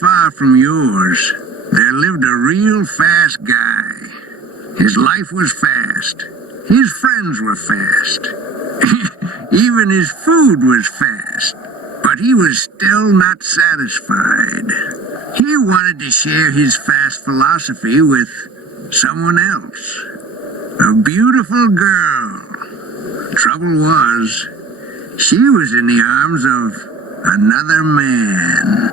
far from yours, there lived a real fast guy. His life was fast. His friends were fast. Even his food was fast. But he was still not satisfied. He wanted to share his fast philosophy with someone else. A beautiful girl. Trouble was, she was in the arms of another man.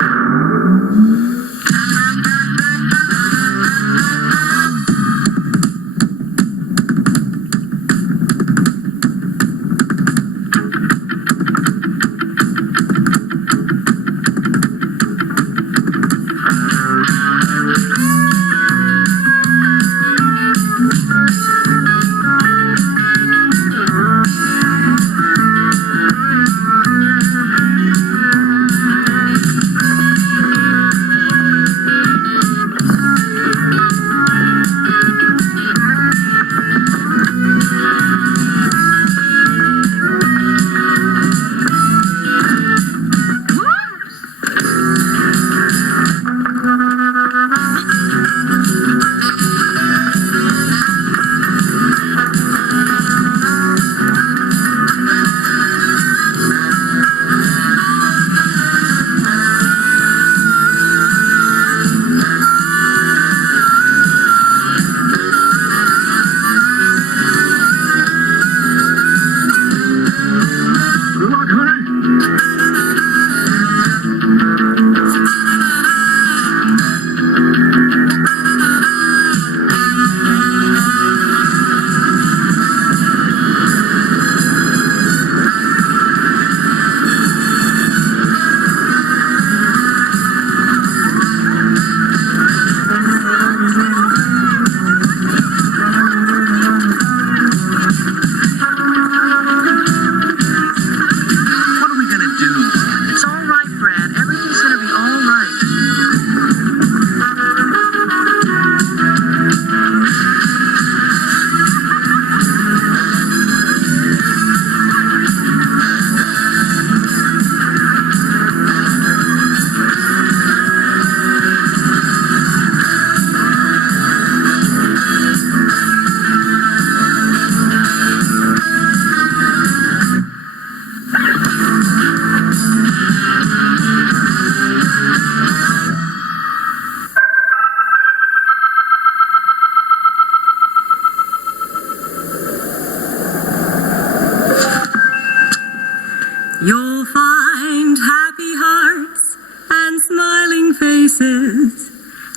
You'll find happy hearts and smiling faces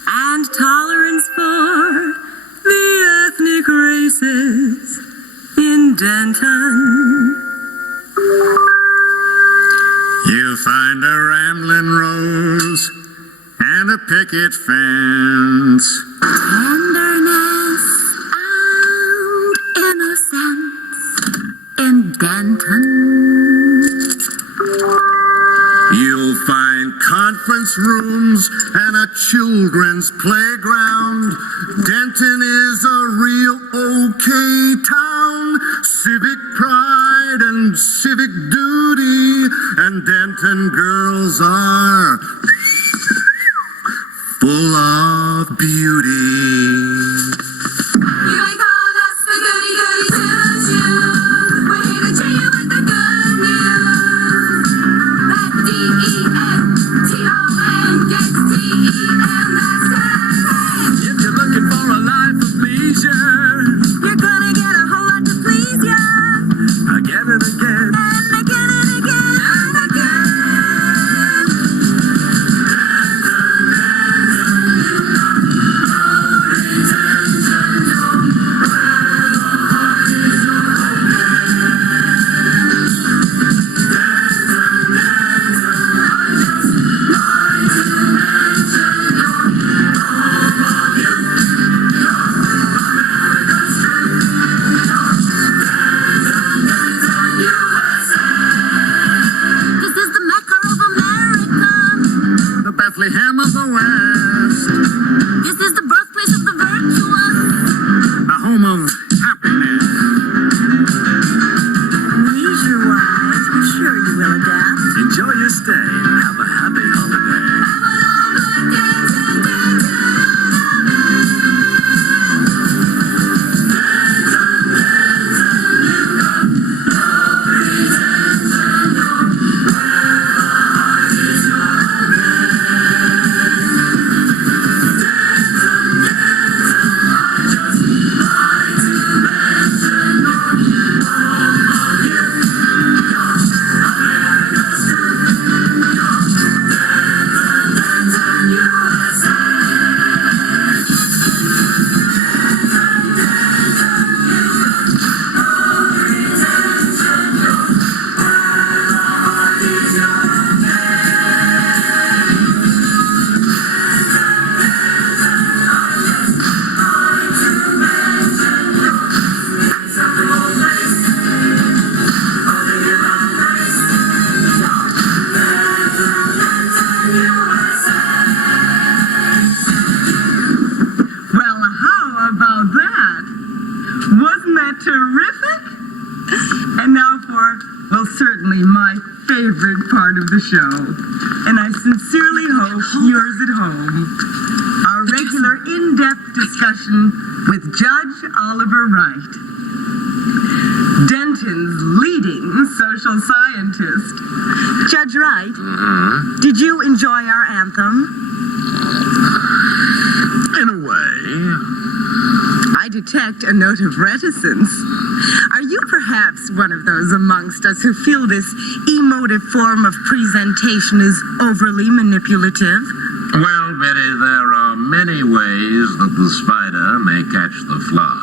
and tolerance for the ethnic races in Denton. You'll find a rambling rose and a picket fence. Tenderness and innocence in Denton. You'll find conference rooms and a children's playground. Denton is a real okay town. Civic pride and civic duty. And Denton girls are full of beauty. You may call us the goody goody two-shoes. We're here to cheer you with the good news. That D-E-N-T-O-N gets T-E-N, that's Denton. If you're looking for a life of leisure, You're gonna get a whole lot to please ya. again and again, And again and again and again. This is the Mecca of America. The Bethlehem of the West. This is the birthplace of the virtuous. The home of happiness. Leisure-wise, we're sure you will adapt. enjoy your stay and have a happy holiday. Have a lovely Well, certainly my favorite part of the show. And I sincerely hope yours at home. Our regular in-depth discussion with Judge Oliver Wright, Denton's leading social scientist. Judge Wright, did you enjoy our anthem? In a way. I detect a note of reticence. Are you perhaps one of those amongst us who feel this emotive form of presentation is overly manipulative? Well, Betty, there are many ways that the spider may catch the fly.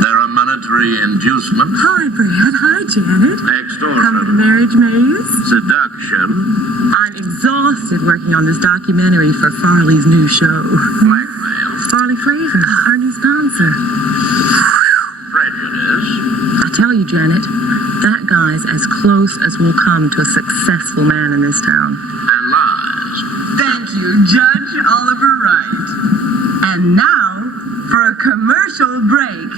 There are monetary inducements. Hi, Brad. Hi, Janet. Come to the Extortion. marriage maze. Seduction. I'm exhausted working on this documentary for Farley's new show. Blackmail. Farley Flavors, our new sponsor. Prejudice. I tell you, Janet, that guy's as close as we'll come to a successful man in this town. And lies. Thank you, Judge Oliver Wright. And now for a commercial break.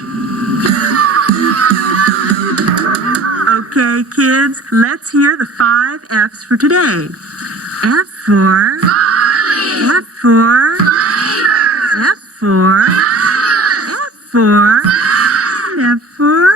Okay, kids, let's hear the 5 F's for today. F for... F for... F for... F for... F for...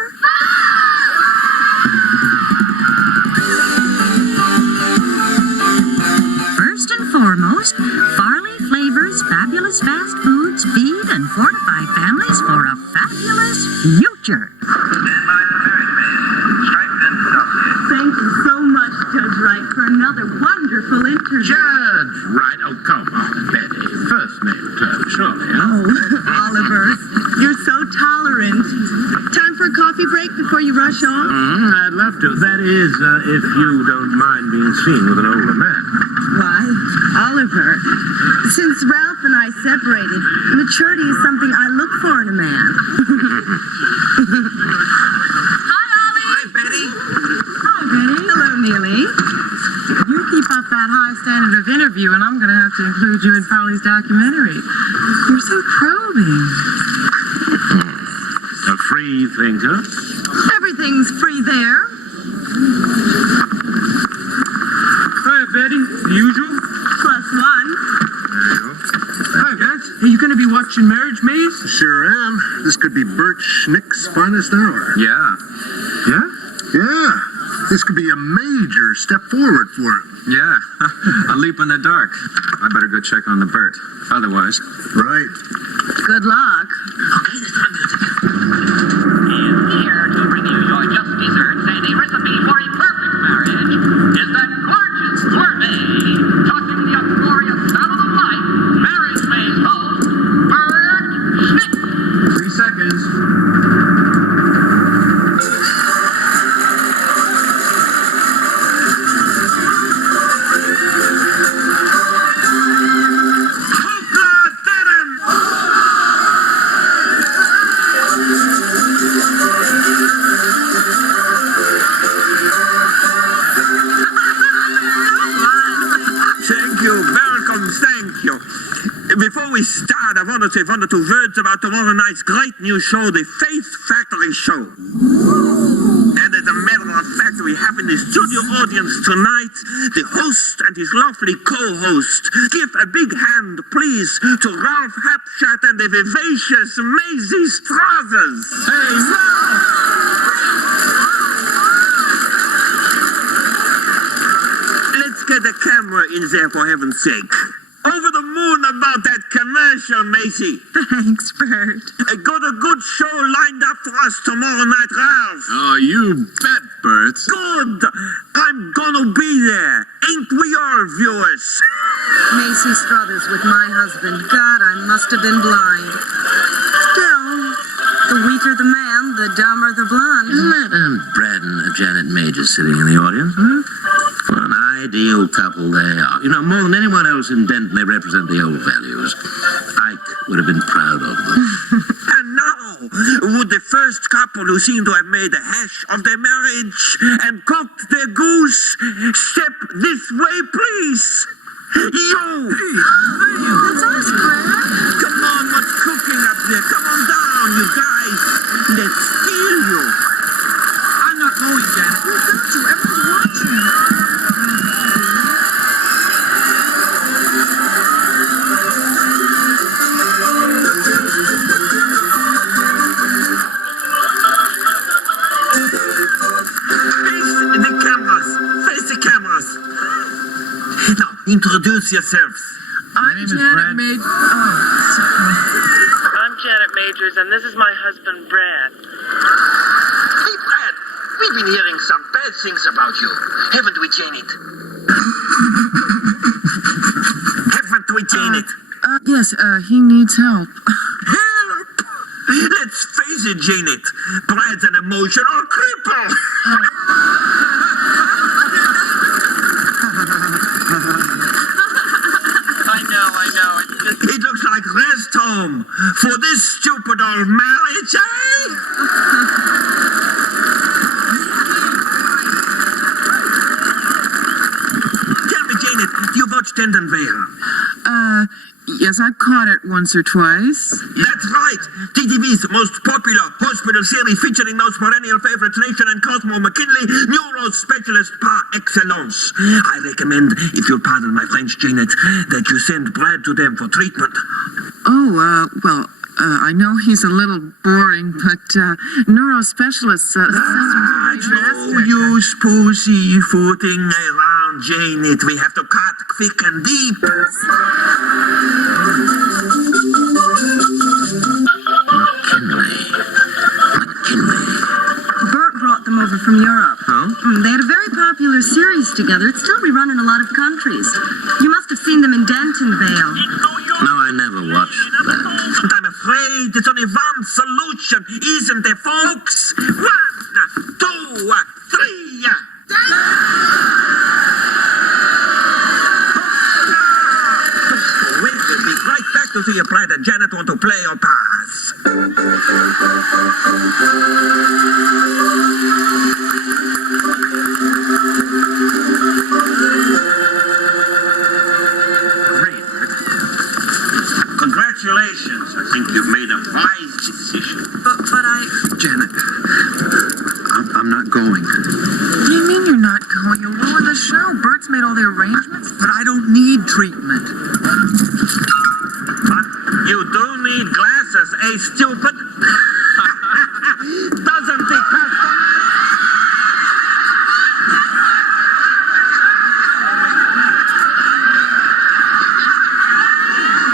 First and foremost, Farley Flavors fabulous fast foods feed and fortify families for a fabulous future. Thank you so much, Judge Wright, for another wonderful interview. Judge Wright. Oh, come on, Betty. First name turn, surely, huh? Oh, Oliver, you're so tolerant. Time for a coffee break before you rush off? I'd love to. That is, if you don't mind being seen with an older man. Why, Oliver, since Ralph and I separated, maturity is something I look for in a man. Hi, Betty. Hi, Betty. Hello, Neely. You keep up that high standard of interview, and I'm going to have to include you in Farley's documentary. You're so probing. A free thinker. Everything's free there. Hi, Betty. The usual? +1. Hi, guys. Are you going to be watching Marriage Maze? Sure am. This could be Bert Schnick's finest hour. Yeah. Yeah? Yeah. This could be a major step forward for him. Yeah. A leap in the dark. I better go check on the Bert. Otherwise. Right. Good luck. Here to bring you your just desserts and a recipe for a perfect marriage is that gorgeous gourmet, talking the uproarious sound of life, Marriage Maze host, Bert Schnick. 3 seconds. Thank you. Welcome. Thank you. Before we start, I want to say 1 or 2 words about tomorrow night's great new show, the Faith Factory Show. And as a matter of fact, we have in the studio audience tonight the host and his lovely co-host. Give a big hand, please, to Ralph Hapshat and the vivacious Maisie Strathers. Hey, Let's get a camera in there, for heaven's sake. Over the moon about that commercial, Macy. Thanks, Bert. I got a good show lined up for us tomorrow night, Ralph. Oh, you bet, Bert. Good. I'm gonna be there. Ain't we all, viewers? Macy Struthers with my husband. God, I must have been blind. Still, the weaker the man, the dumber the blonde. Madam Braddon and Janet Major sitting in the audience, huh? What an ideal couple they are. You know, more than anyone else in Denton, they represent the old values. Ike would have been proud of them. And now, would the first couple who seem to have made a hash of their marriage and cooked their goose step this way, please? You! That's us, Brad. Come on, what's cooking up there? Come on down, you guys. Let's steal you. I'm not going, Janet. Introduce yourselves. I'm Janet Majors. I'm Janet Majors, and this is my husband, Brad. Hey, Brad, we've been hearing some bad things about you. Haven't we, Janet? Haven't we, Janet? Yes, he needs help. Help! Let's face it, Janet. Brad's an emotional cripple. I know. It looks like rest home for this stupid old marriage, eh? Tell me, Janet, do you watch Vale? Yes, I've caught it once or twice. That's right. TV's most popular hospital series featuring those perennial favorites, Nation and Cosmo McKinley, neuro specialist par excellence. I recommend, if you'll pardon my French, Janet, that you send Brad to them for treatment. I know he's a little boring, but neurospecialists, that sounds really No use pussyfooting around, Janet. We have to cut quick and deep. Bert brought them over from Europe. Oh? They had a very popular series together. It's still rerun in a lot of countries. You must have seen them in Dentonvale. No, I never watched that. But I'm afraid there's only one solution, isn't there, folks? 1, 2, 3. Wait, we'll be right back to see if Brad and Janet want to play or pass. Great. Congratulations. I think you've made a wise decision. But Janet, I'm not going. What do you mean you're not going? You'll ruin the show. Bert's made all the arrangements. But I don't need treatment. You do need glasses, eh, stupid? Doesn't it cost?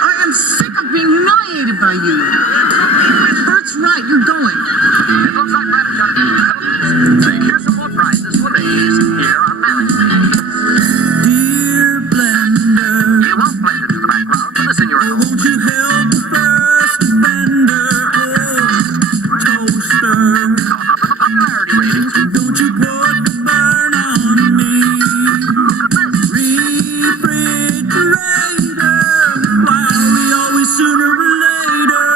I am sick of being humiliated by you. Bert's right. You're going. It looks like Brad and Janet. Say, here's some more prizes for ladies here on Marriage Days. Dear Blender, You won't blend into the background to listen your own. won't you help the first offender? Toaster, Caught up with the popularity ratings. don't you put the burn on me? Look at this. Refrigerator, why are we always sooner or later?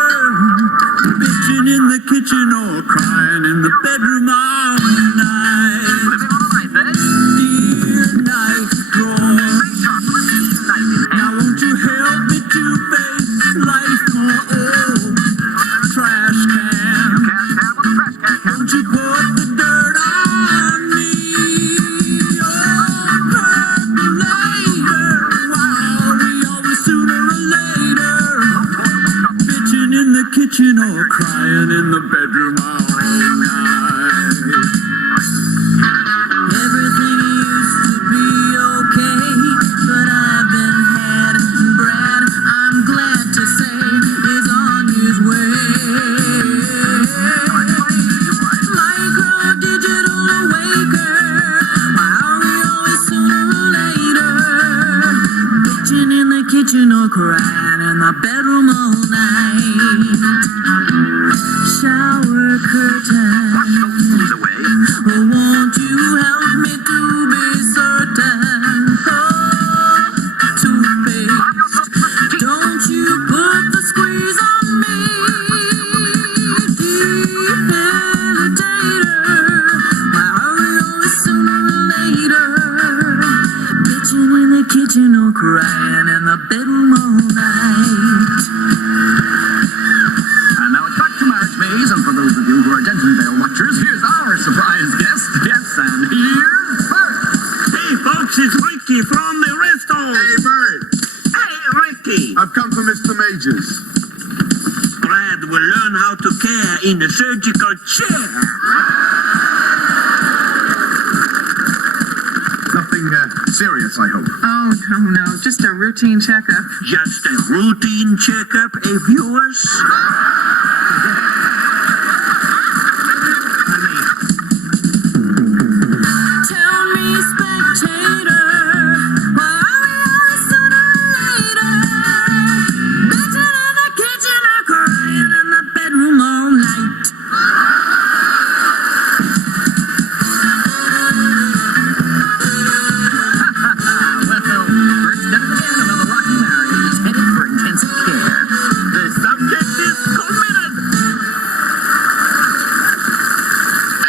Bitching in the kitchen or crying in the bedroom all night. Living on a knife edge. Dear knife drawer, Stay sharp. Knife in hand. now won't you help me to face life more? Oh, trash can, Can't have with a trash can. won't you put the dirt on me? Oh, percolator, why are we always sooner or later? Bitching in the kitchen or crying in the bedroom all night. Everything used to be okay, but I've been had. Brad, I'm glad to say, is on his way. Micro digital awaker, why are we always sooner or later? Bitching in the kitchen or crying in the bedroom all night. Shower curtain, Away. oh, won't you help me to be certain? Oh, toothpaste, don't you put the squeeze on me? Debilitator, why are we always sooner or later? Bitching in the kitchen or crying in the bedroom all night. And now it's back to Marriage Days, and for those of you who are Dentonvale watchers, here's our surprise guest. Yes, and here's Bert. Hey, folks, it's Ricky from the resto. Hey, Bert. Hey, Ricky. I've come for Mr. Majors. Brad will learn how to care in the surgical chair. Nothing serious, I hope. Oh, no, just a routine checkup. Just a routine checkup, viewers? Tell me, spectator, why are we all sooner or later? Bitching in the kitchen or crying in the bedroom all night. First step again of the rocky marriage is headed for intensive care. The subject is committed.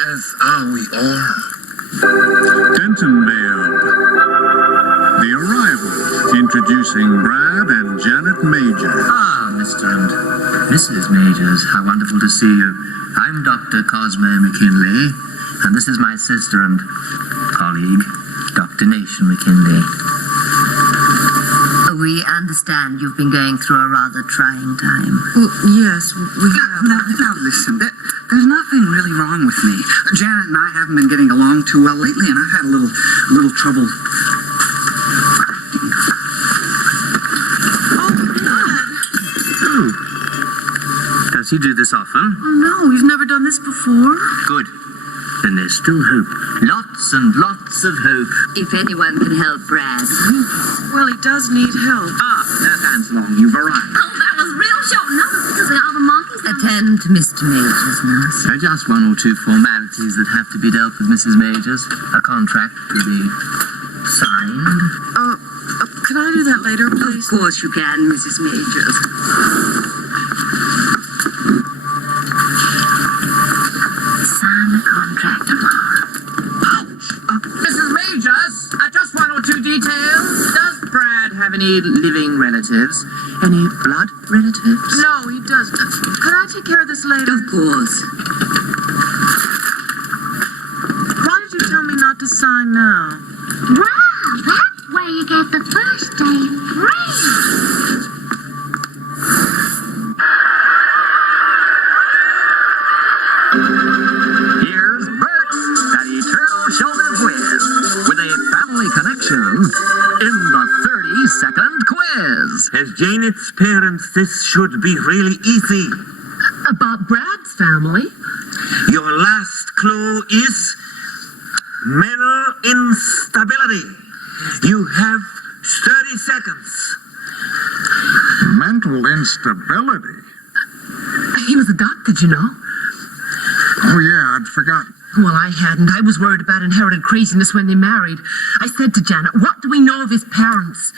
As are we all. Denton mailed. The arrival, introducing Brad and Janet Major. Ah, Mr. and Mrs. Majors, how wonderful to see you. I'm Dr. Cosmo McKinley, and this is my sister and colleague, Dr. Nation McKinley. We understand you've been going through a rather trying time. Yes, we have. Now listen, there's nothing really wrong with me. Janet and I haven't been getting along too well lately, and I've had a little trouble. Oh, God. Does he do this often? Oh, no, we've never done this before. Good. Then there's still hope. Lots and lots of hope. If anyone can help Brad. Well, he does need help. Ah, that hand's long. You've arrived. Oh, that was real short notice because the other monkeys... Attend to Mr. Majors, nurse. Just one or two formalities that have to be dealt with, Mrs. Majors. A contract to be signed. Can I do that later, please? Of course you can, Mrs. Majors. Sign the contract tomorrow. Mrs. Majors, just one or two details. Does Brad have any living relatives? Any blood relatives? No, he doesn't. Can I take care of this later? Of course. Why did you tell me not to sign now? Wow, that's where you get the first day free. Here's Bert, that eternal shoulder quiz, with a family connection in the 30-second quiz. As Janet's parents, this should be really easy. About Brad's family? Your last clue is mental instability. You have 30 seconds. Mental instability? He was a doctor, you know. Oh, yeah, I'd forgotten. Well, I hadn't. I was worried about inherited craziness when they married. I said to Janet, what do we know of his parents?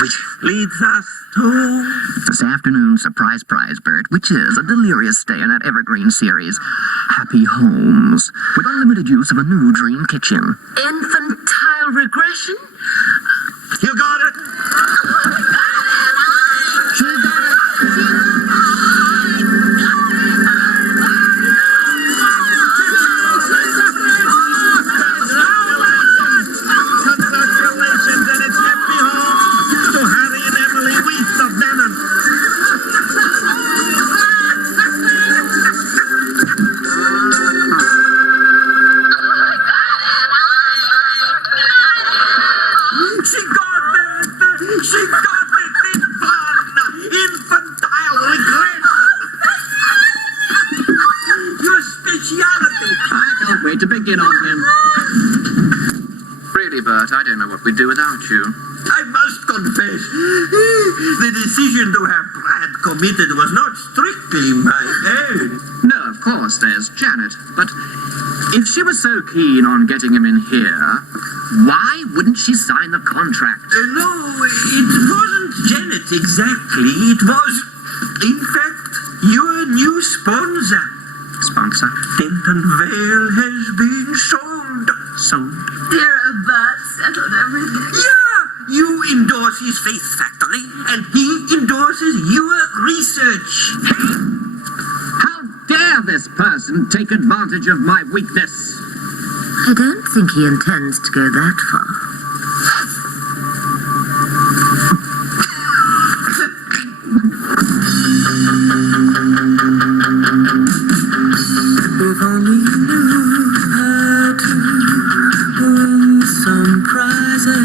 Which leads us to... This afternoon's surprise prize, Bert, which is a delirious stay in that evergreen series, Happy Homes, with unlimited use of a new dream kitchen. Infantile regression? You got it. She got it. Congratulations, and it's Happy Home to Harry and Emily Weiss of Venom. She got it! She got it! It's fun! Infantile regression! Your speciality! I can't wait to begin on him. Really, Bert, I don't know what we'd do without you. I must confess, the decision to have Brad committed was not strictly my own. No, of course, there's Janet. But if she was so keen on getting him in here, why wouldn't she sign the contract? No, it wasn't Janet exactly. It was, in fact, your new sponsor. Sponsor? Denton Vale has been sold. Sold? About settled everything. Yeah, you endorse his Face Factory, and he endorses your research. How dare this person take advantage of my weakness? I don't think he intends to go that far. If only you knew how to win some prizes.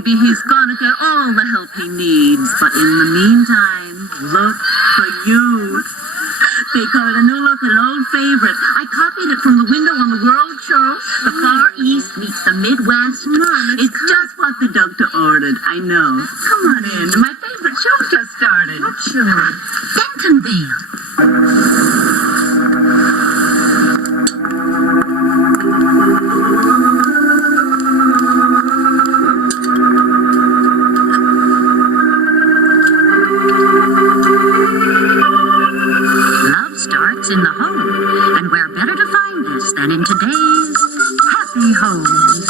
maybe he's gonna get all the help he needs. But in the meantime, look for you. They call it a new look and an old favorite. I copied it from the window on the World Show. The Far East meets the Midwest. It's just what the doctor ordered. I know. Come on in. My favorite show just started. What show? Bentonville. Love starts in the home, and where better to find this than in today's Happy Homes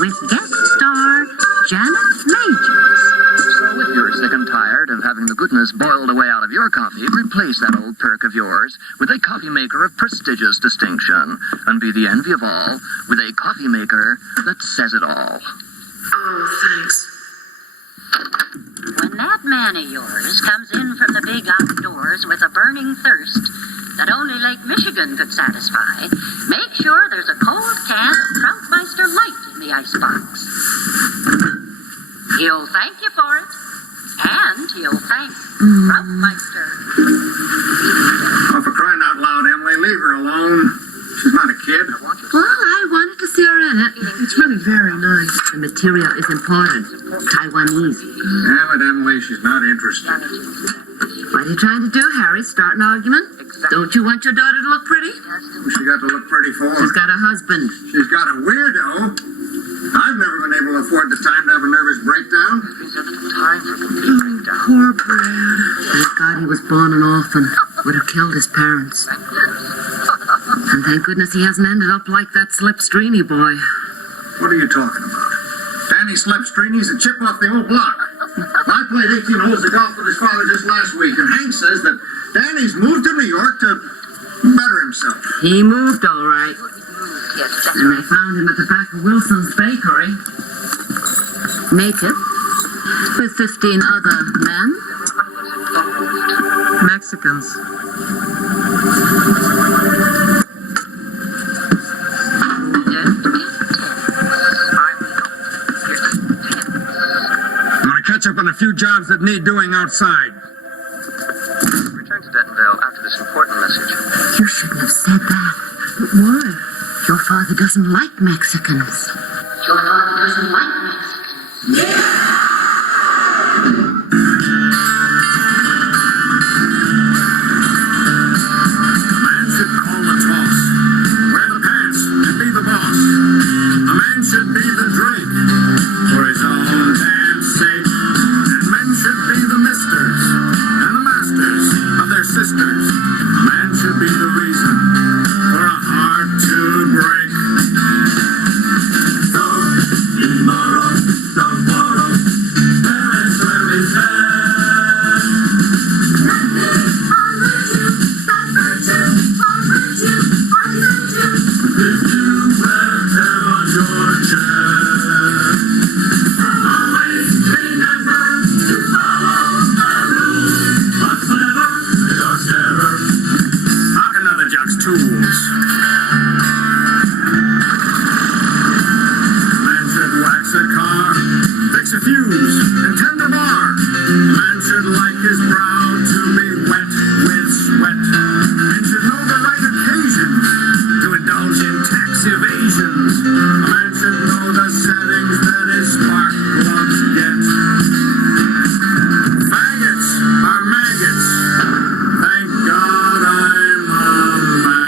with guest star Janet Majors. So if you're sick and tired of having the goodness boiled away out of your coffee, replace that old perk of yours with a coffee maker of prestigious distinction, and be the envy of all with a coffee maker that says it all. Oh, thanks. When that man of yours comes in from the big outdoors with a burning thirst that only Lake Michigan could satisfy, make sure there's a cold can of Troutmeister Light in the icebox. He'll thank you for it, and he'll thank Troutmeister. Oh, for crying out loud, Emily, leave her alone. She's not a kid. Well, I wanted to see her in it. It's really very nice. The material is imported. Taiwanese. Yeah, but Emily, she's not interested. What are you trying to do, Harry? Start an argument? Don't you want your daughter to look pretty? Who's she got to look pretty for? She's got a husband. She's got a weirdo. I've never been able to afford the time to have a nervous breakdown. Poor Brad. Thank God he was born an orphan. Would have killed his parents. And thank goodness he hasn't ended up like that Slipstreeny boy. What are you talking about? Danny Slipstreany's a chip off the old block. I played 18 holes of golf with his father just last week, and Hank says that Danny's moved to New York to better himself. He moved all right. And they found him at the back of Wilson's Bakery. Naked. With 15 other men. Mexicans. I'm gonna catch up on a few jobs that need doing outside. Return to Dentonville after this important message. You shouldn't have said that. But why? Your father doesn't like Mexicans. Your father doesn't like Mexicans. Man should call the toss, wear the pants, and be the boss. A man should be the drink for his own damn sake. And men should be the misters and the masters of their sisters. A man should be the reason for a heart to break. So, tomorrow, there is where we stand. Tools. Man should wax a car, fix a fuse, and tend a bar. Man should like his brow to be wet with sweat, and should know the right occasions to indulge in tax evasions. A man should know the settings that his spark plugs get. Faggots are maggots. Thank God I'm a man.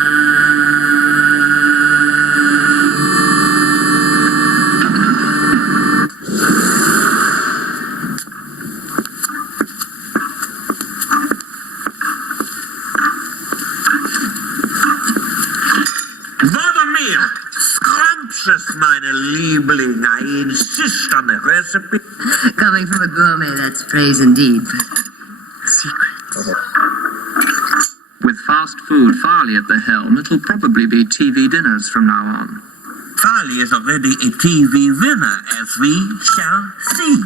Buttermilk! Scrumptious, meine Liebling. I insist on the recipe. Coming from a gourmet, that's praise indeed. But secrets. With fast food Farley at the helm, it'll probably be TV dinners from now on. Farley is already a TV winner, as we shall see.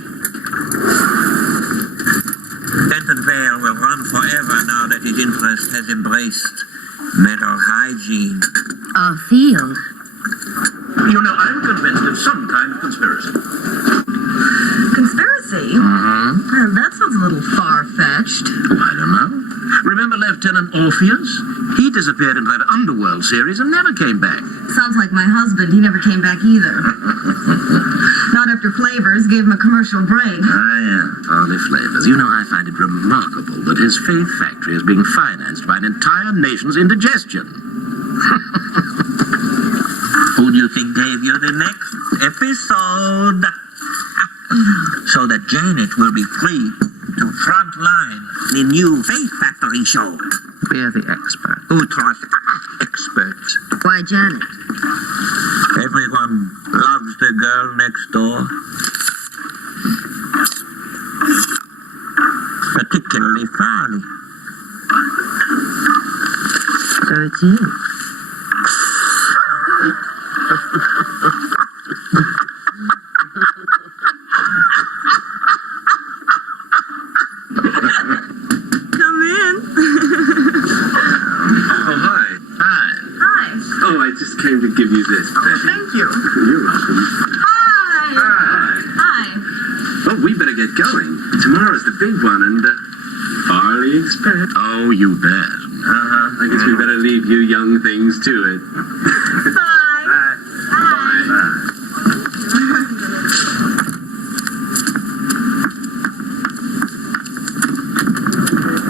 Dentonville will run forever now that his interest has embraced mental hygiene. Our field. You know, I'm convinced of some kind of conspiracy. Lieutenant Orpheus? He disappeared into that Underworld series and never came back. Sounds like my husband. He never came back either. Not after Flavors gave him a commercial break. Parley Flavors. You know, I find it remarkable that his faith factory is being financed by an entire nation's indigestion. Who do you think gave you the next episode? So that Janet will be free to frontline the new Faith Factory show. We're the experts. Who trusts experts? Why, Janet? Everyone loves the girl next door. Particularly Farley. So it's you. Come in. Oh, hi. Hi. Oh, I just came to give you this, Betty. Thank you. You're welcome. Hi. Hi. Well, we better get going. Tomorrow's the big one, and Farley Express. Oh, you bet. I guess we better leave you young things to it. Bye. Bye.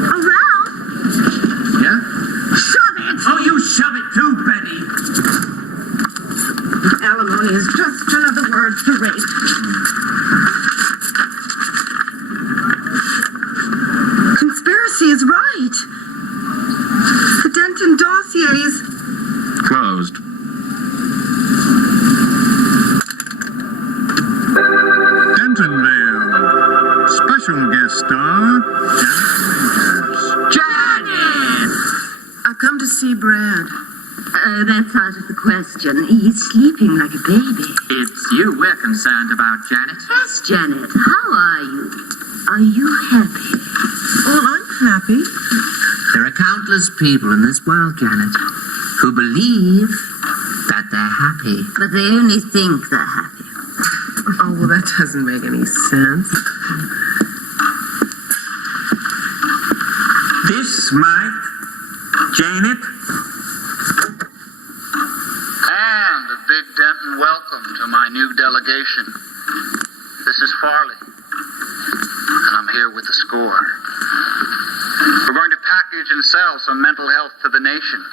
Oh, Ralph. Yeah? Shove it. Oh, you shove it too, Betty. Alimony is just another word for rape. Conspiracy is right. The Denton dossiers. Closed. Dentonville. Special guest star, Janet! I come to see Brad. That's out of the question. He's sleeping like a baby. It's you we're concerned about, Janet. Yes, Janet. How are you? Are you happy? Well, I'm happy. There are countless people in this world, Janet, who believe that they're happy. But they only think they're happy. Oh, well, that doesn't make any sense. This might, Janet. And a big Denton welcome to my new delegation. This is Farley, and I'm here with the score. We're going to package and sell some mental health to the nation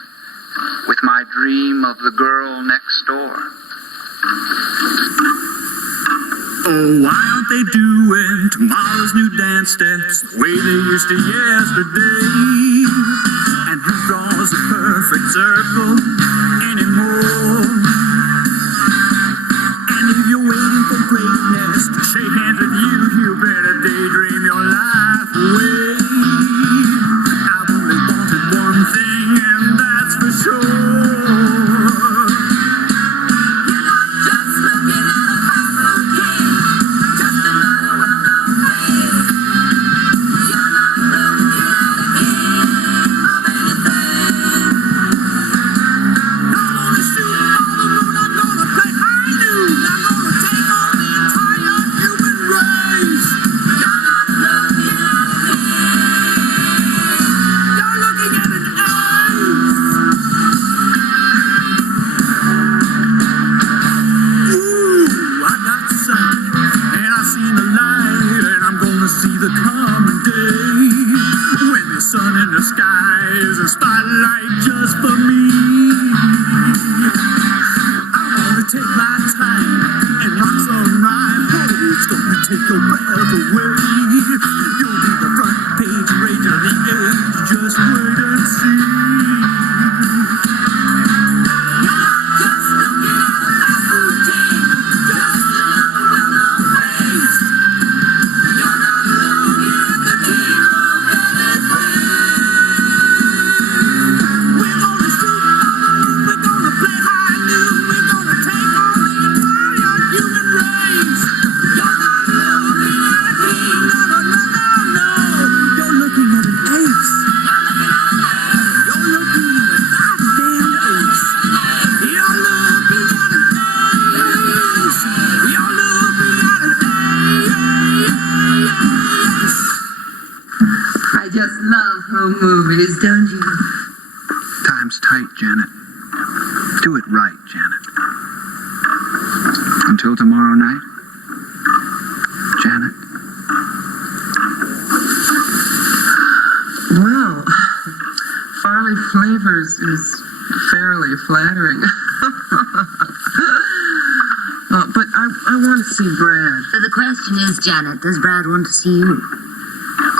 with my dream of the girl next door. oh, why aren't they doing tomorrow's new dance steps the way they used to yesterday? And who draws a perfect circle anymore? And if you're waiting for greatness to shake hands with you, you better daydream your life away. I've only wanted one thing, and that's for sure. is, don't you? Time's tight, Janet. Do it right, Janet. Until tomorrow night, Janet. Well, Farley Flavors is fairly flattering. But I want to see Brad. So the question is, Janet, does Brad want to see you?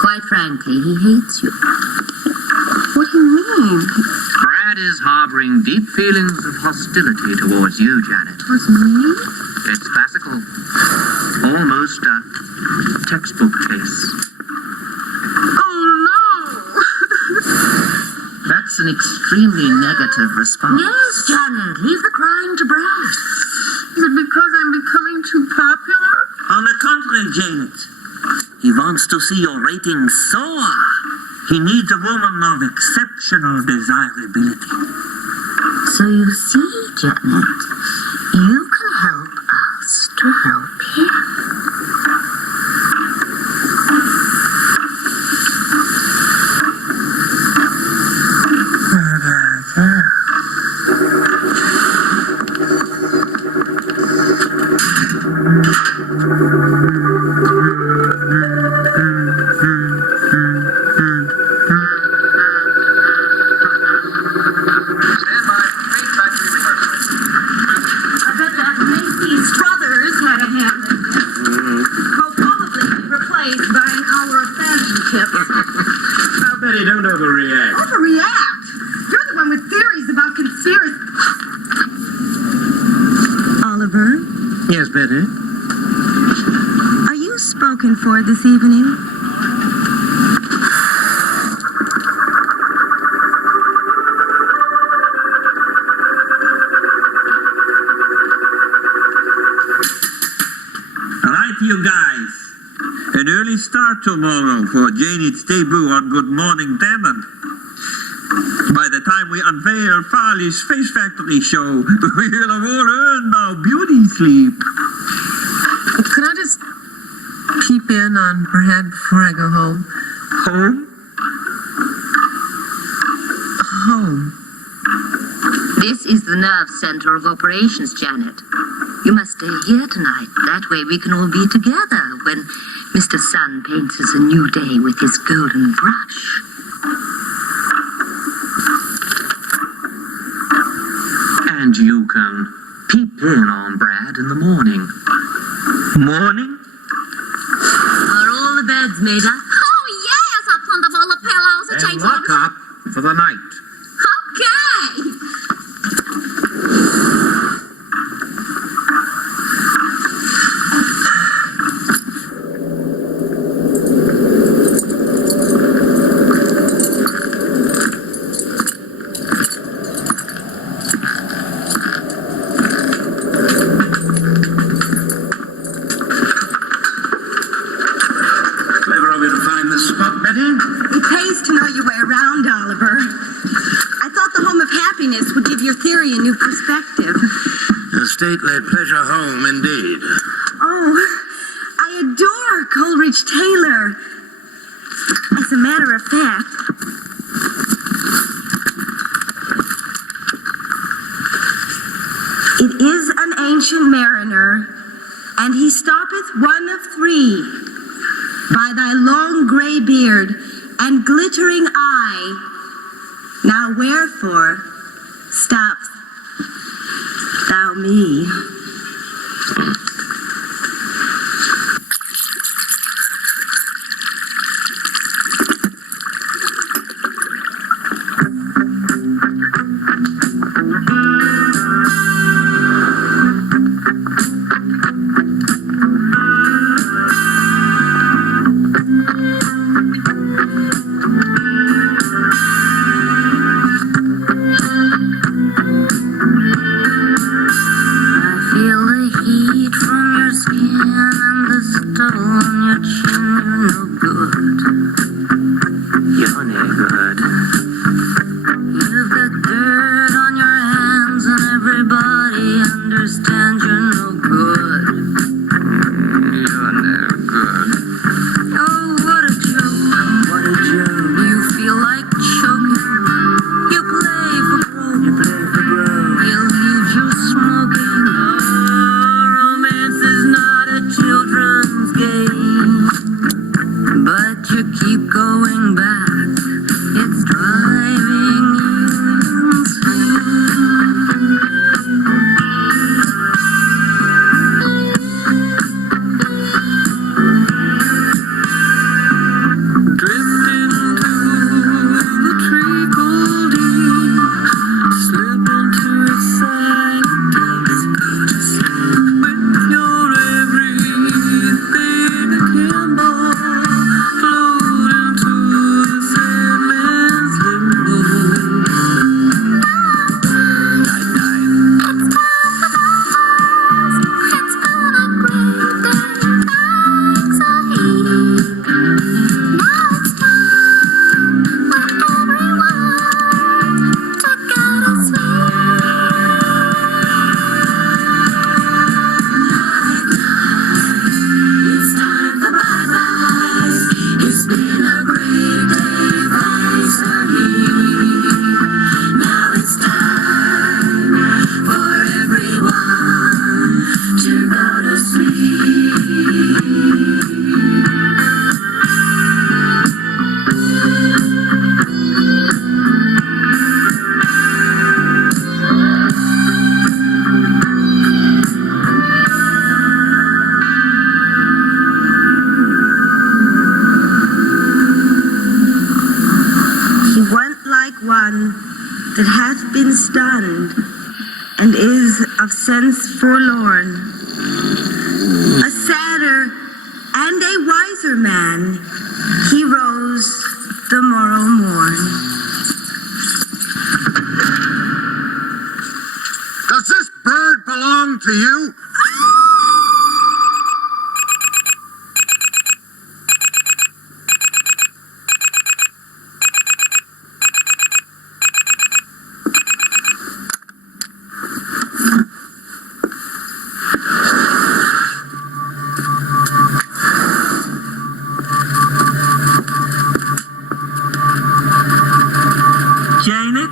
Quite frankly, he hates you. What do you mean? Brad is harboring deep feelings of hostility towards you, Janet. Towards me? It's classical. Almost a textbook case. Oh, no! That's an extremely negative response. Yes, Janet, leave the crying to Brad. Is it because I'm becoming too popular? On the contrary, Janet. He wants to see your ratings soar. He needs a woman of exceptional desirability. So you see, Janet, you can help us to help him. I bet that Macy's Struthers had a hand in it. Will probably be replaced by an hour of fashion tips. Now, Betty, don't overreact. Overreact? You're the one with theories about conspiracy. Oliver, Yes, Betty? are you spoken for this evening? All right, you guys. An early start tomorrow for Janet's debut on Good Morning Devon. By the time we unveil Farley's Face Factory show, we'll have all earned our beauty sleep. Could I just peep in on Brad before I go home? Home? Home. This is the nerve center of operations, Janet. You must stay here tonight. That way we can all be together when Mr. Sun paints us a new day with his golden brush. And you can peep in on Brad in the morning. Morning? Are all the beds made up? Oh, yes, up on the all the pillows. And change lock up for the night. Okay. Clever of you to find this spot, Betty. It pays to know your way around, Oliver. I thought the home of happiness would give your theory a new perspective. A stately pleasure home, indeed. Oh, I adore Coleridge Taylor. As a matter of fact, it is an ancient mariner, and he stoppeth one of three by thy long gray beard and glittering eye. Now wherefore stops thou me? Oh, what a joke. You feel like choking. sense forlorn. A sadder and a wiser man, he rose the morrow morn. Does this bird belong to you? Janet?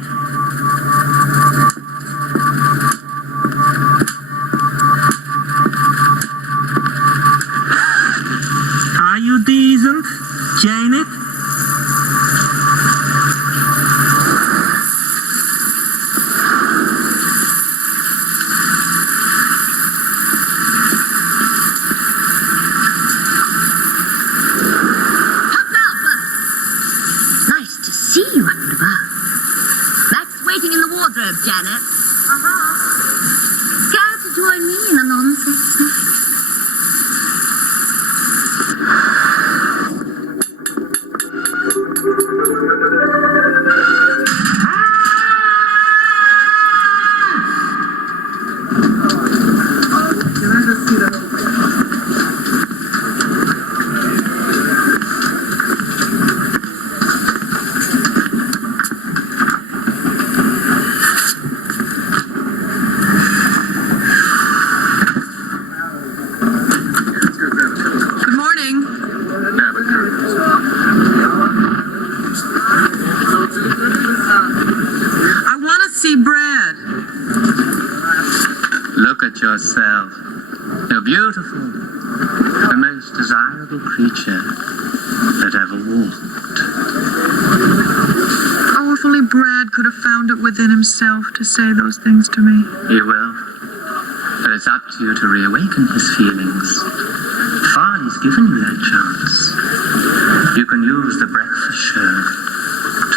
Are you decent, Janet? Nice to see you up and above. That's waiting in the wardrobe, Janet. Care to join me in a nonsense match? Good morning. I want to see Brad. Look at yourself. You're beautiful. The most desirable creature that ever walked. Oh, if only Brad could have found it within himself to say those things to me. He will. But it's up to you to reawaken his feelings. Farley's given you that chance. You can use the breakfast show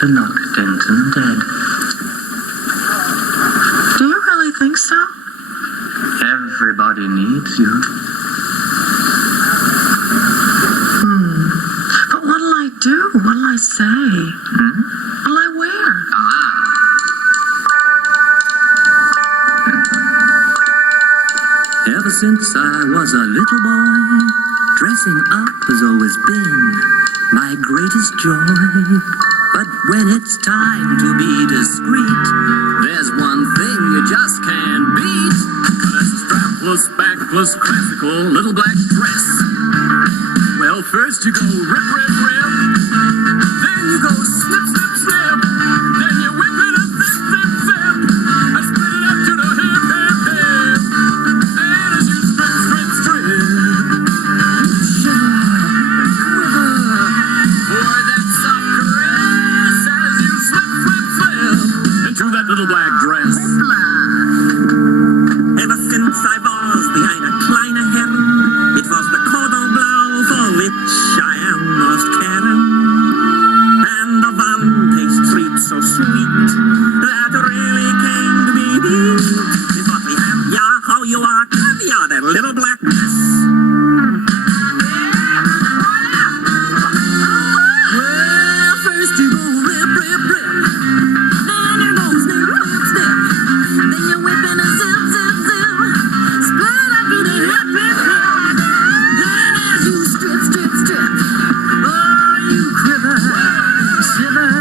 to knock Denton dead. Do you really think so? Everybody needs you. But what'll I do? What'll I say? What'll I wear? Ever since I was a little boy, dressing up has always been my greatest joy. But when it's time to be discreet, there's one thing you just can't beat. That's a strapless, backless, classical little black dress. Well, first you go rip, rip, rip. Then you go snip, snip, snip. Then you whip it a zip, zip, zip. I split it up to the hip, hip, hip. And as you strip, strip, strip, you shiver and quiver. Boy, that soft caress as you slip, slip, slip into that little black dress. Ever since I was behind a kleiner Herren, it was the cordon bleu for which I am most caring. And the one taste treat so sweet that really came to be deep. Is what we have, yeah, how you are, caviar, that little black dress. Well, first you go rip, rip, rip. Then you go snip, snip, snip. Then you whip in a zip, zip, zip. Split up to the hip, hip, hip. Then as you strip, strip, strip. Oh, you quiver, shiver.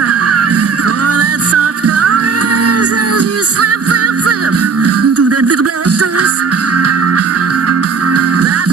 For that soft caress as you slip, slip, slip. Into that little black dress. That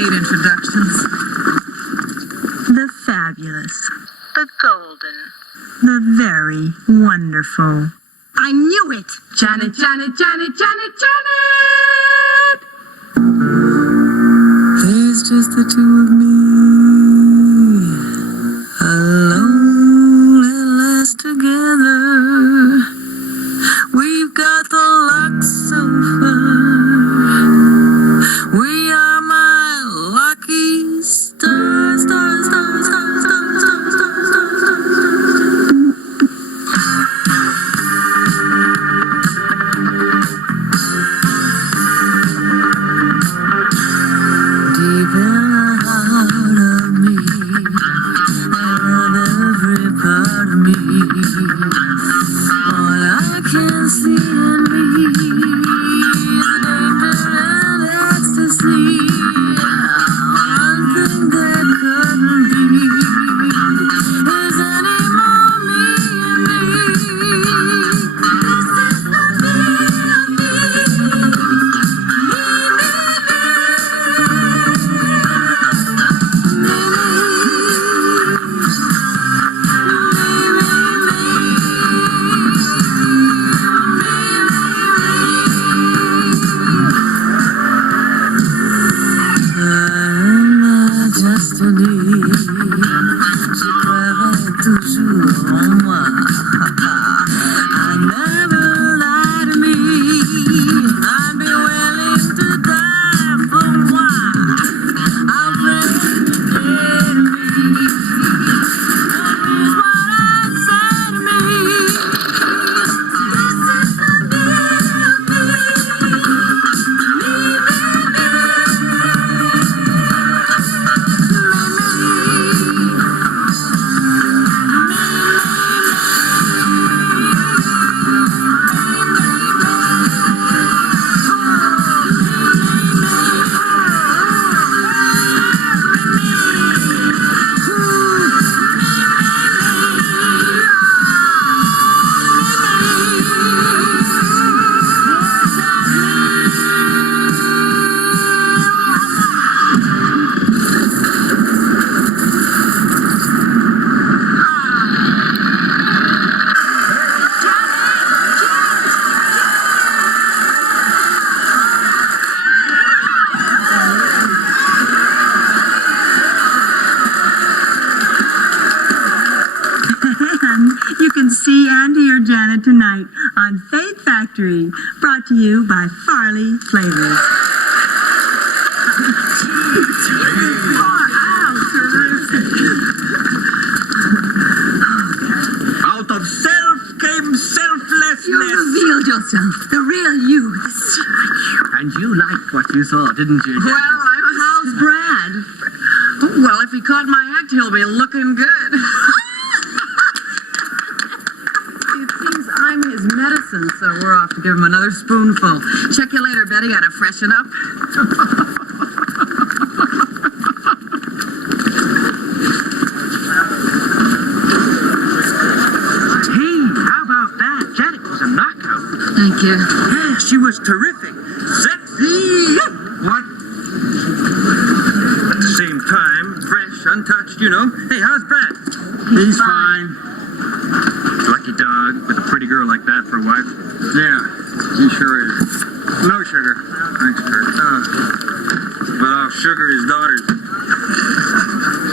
need introductions. The fabulous. The golden. The very wonderful. I knew it! Janet, Janet, Janet, Janet, Janet! There's just the two of me, alone at last together. We've got the luck so far. We are my lucky stars, stars, stars, stars, stars, stars, stars, stars, deep in the heart of me, and every part of me, all I can see in me is danger and ecstasy. One thing that couldn't be is any more me and me. This is the me of me. Destiny, je travaille toujours en moi. I never lie to me. I'd be willing to die for moi. I'll bring it to me. Here's what I say to me. This is the me of me. You can see and hear Janet tonight on Faith Factory, brought to you by Farley Flavors. Out of self came selflessness. You revealed yourself, the real you, the secret you. And you liked what you saw, didn't you, Janet? Well, how's Brad? Well, if he caught my act, he'll be looking good. It seems I'm his medicine, so we're off to give him another spoonful. Check you later, Betty. Gotta freshen up. Hey, how about that? Janet was a knockout. Thank you. Yeah, she was terrific. Sexy. What? At the same time, fresh, untouched, you know. Hey, how's Brad? He's fine. Lucky dog with a pretty girl like that for a wife. Yeah, he sure is. No sugar. Thanks, Kurt. But I'll sugar his daughters.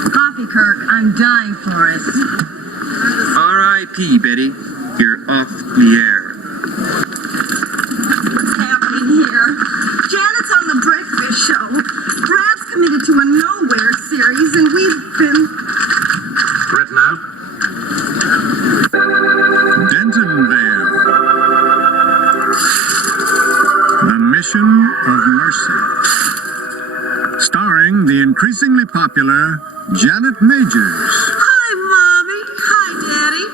Coffee, Kirk. I'm dying for it. R.I.P., Betty. You're off the air. What's happening here? Janet's on the breakfast show. Brad's committed to a nowhere series, and we've been... Written out? Dentonvale. The Mission of Mercy. Starring the increasingly popular Janet Majors. Hi, Mommy. Hi, Daddy.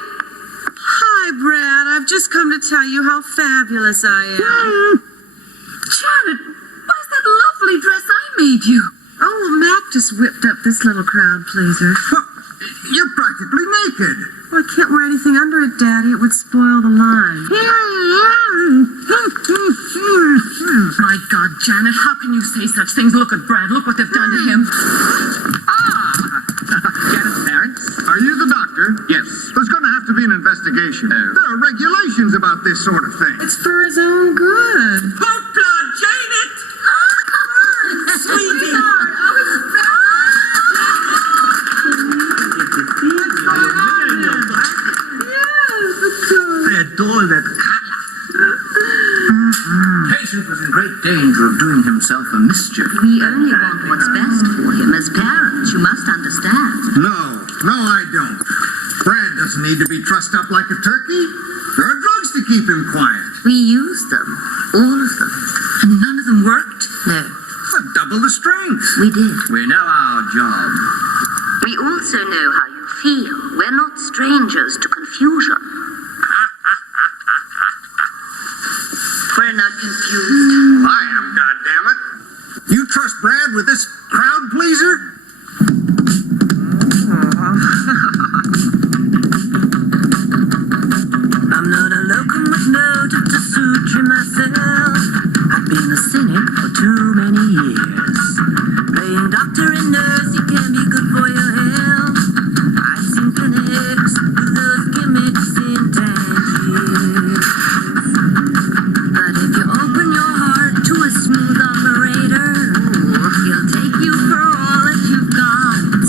Hi, Brad. I've just come to tell you how fabulous I am. Janet, where's that lovely dress I made you? Oh, Mac just whipped up this little crowd pleaser. You're practically naked. Well, I can't wear anything under it, Daddy. It would spoil the line. My God, Janet, how can you say such things? Look at Brad. Look what they've done to him. Janet's parents? Are you the doctor? Yes. There's going to have to be an investigation. There are regulations about this sort of thing. It's for his own good. Hoopla, Janet! Sweetie! I adore that Patient was in great danger of doing himself a mischief. We only want what's best for him as parents. You must understand. No, I don't. Brad doesn't need to be trussed up like a turkey. There are drugs to keep him quiet. We used them. All of them. And none of them worked? No. Double the strength. We did. We know our job. We also know how you feel. We're not strangers to confusion. We're not confused. I am, goddammit. You trust Brad with this crowd pleaser? I'm not a locum with no to suture myself. I've been a cynic for too many years. Playing doctor and nurse, you can be good for your health. I've seen clinics with those gimmicks in Tangiers. But if you open your heart to a smooth operator, he'll take you for all that you've got.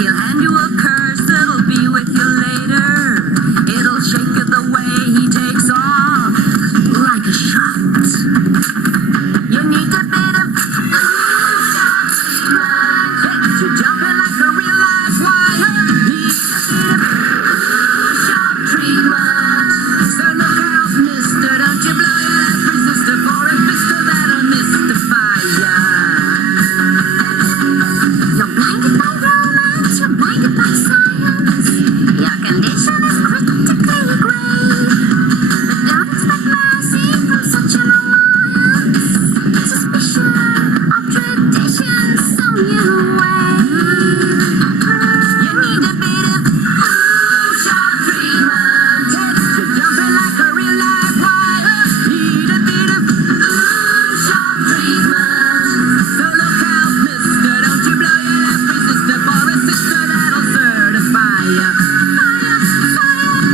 He'll hand you a curse that'll be with you later. It'll shake you the way he takes off, like a shot. You need a bit of to jump in like a real live wire. Need a bit of sharp treatment. So look out, mister, don't you blow your life resistor for a pistol that'll mystify ya. You're blinded by romance, you're blinded by science. Your condition is critically grave. But don't expect mercy from such an alliance. Suspicion of tradition, so you wait. You need a bit of sharp treatment. You're jumping like a real live wire. Need a bit of sharp treatment. So look out, mister, don't you blow your life resistor for a sister that'll certify ya.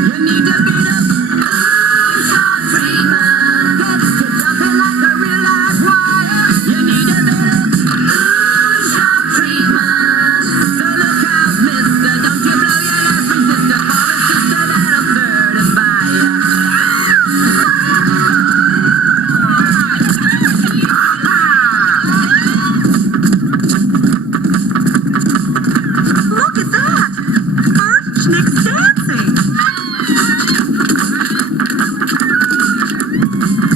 You need a bit of sharp treatment. You're jumping like a real live wire. You need a bit of sharp treatment. So look out, mister, don't you blow your life resistor for a sister that'll certify ya. Look at that! First Nick's dancing!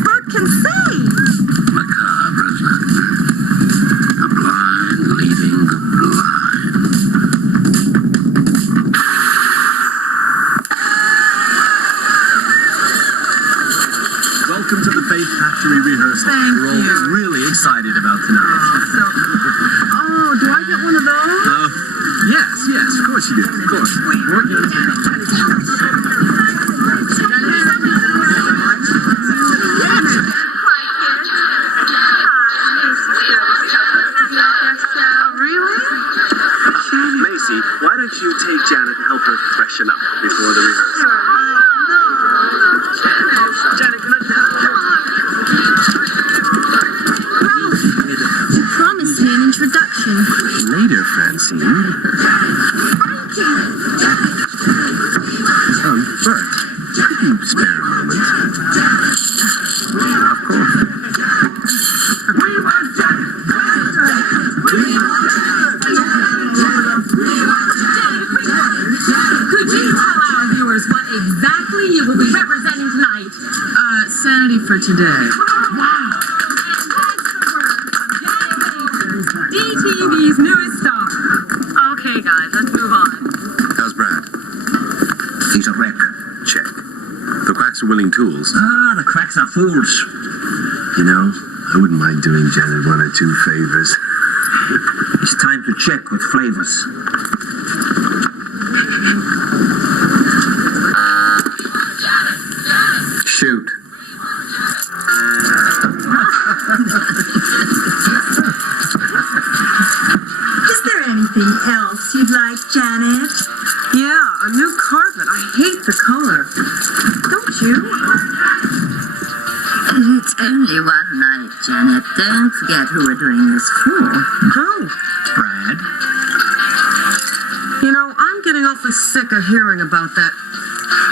Bert can sing! Macabre, isn't it? The blind leading the blind. Welcome to the Faith Factory rehearsal. Thank We're all you. really excited about tonight. Oh, do I get one of those? Yes, of course you do. Of course. Macy, why don't you take Janet and help her freshen up before the rehearsal? Janet, come You promised me an introduction. Later, Francine. Bert, could you spare a moment? Of course. Could you tell our viewers what exactly you will be representing tonight? Sanity for today. DTV's newest star. Okay, guys, let's move on. How's Brad? He's a wreck. Check. The quacks are willing tools. The cracks are fools. You know, I wouldn't mind doing Janet one or two favors. It's time to check with flavors. Shoot. anything else you'd like, Janet? Yeah, a new carpet. I hate the color. Don't you? It's only one night, Janet. Don't forget who we're doing this for. Oh. Brad? You know, I'm getting awfully sick of hearing about that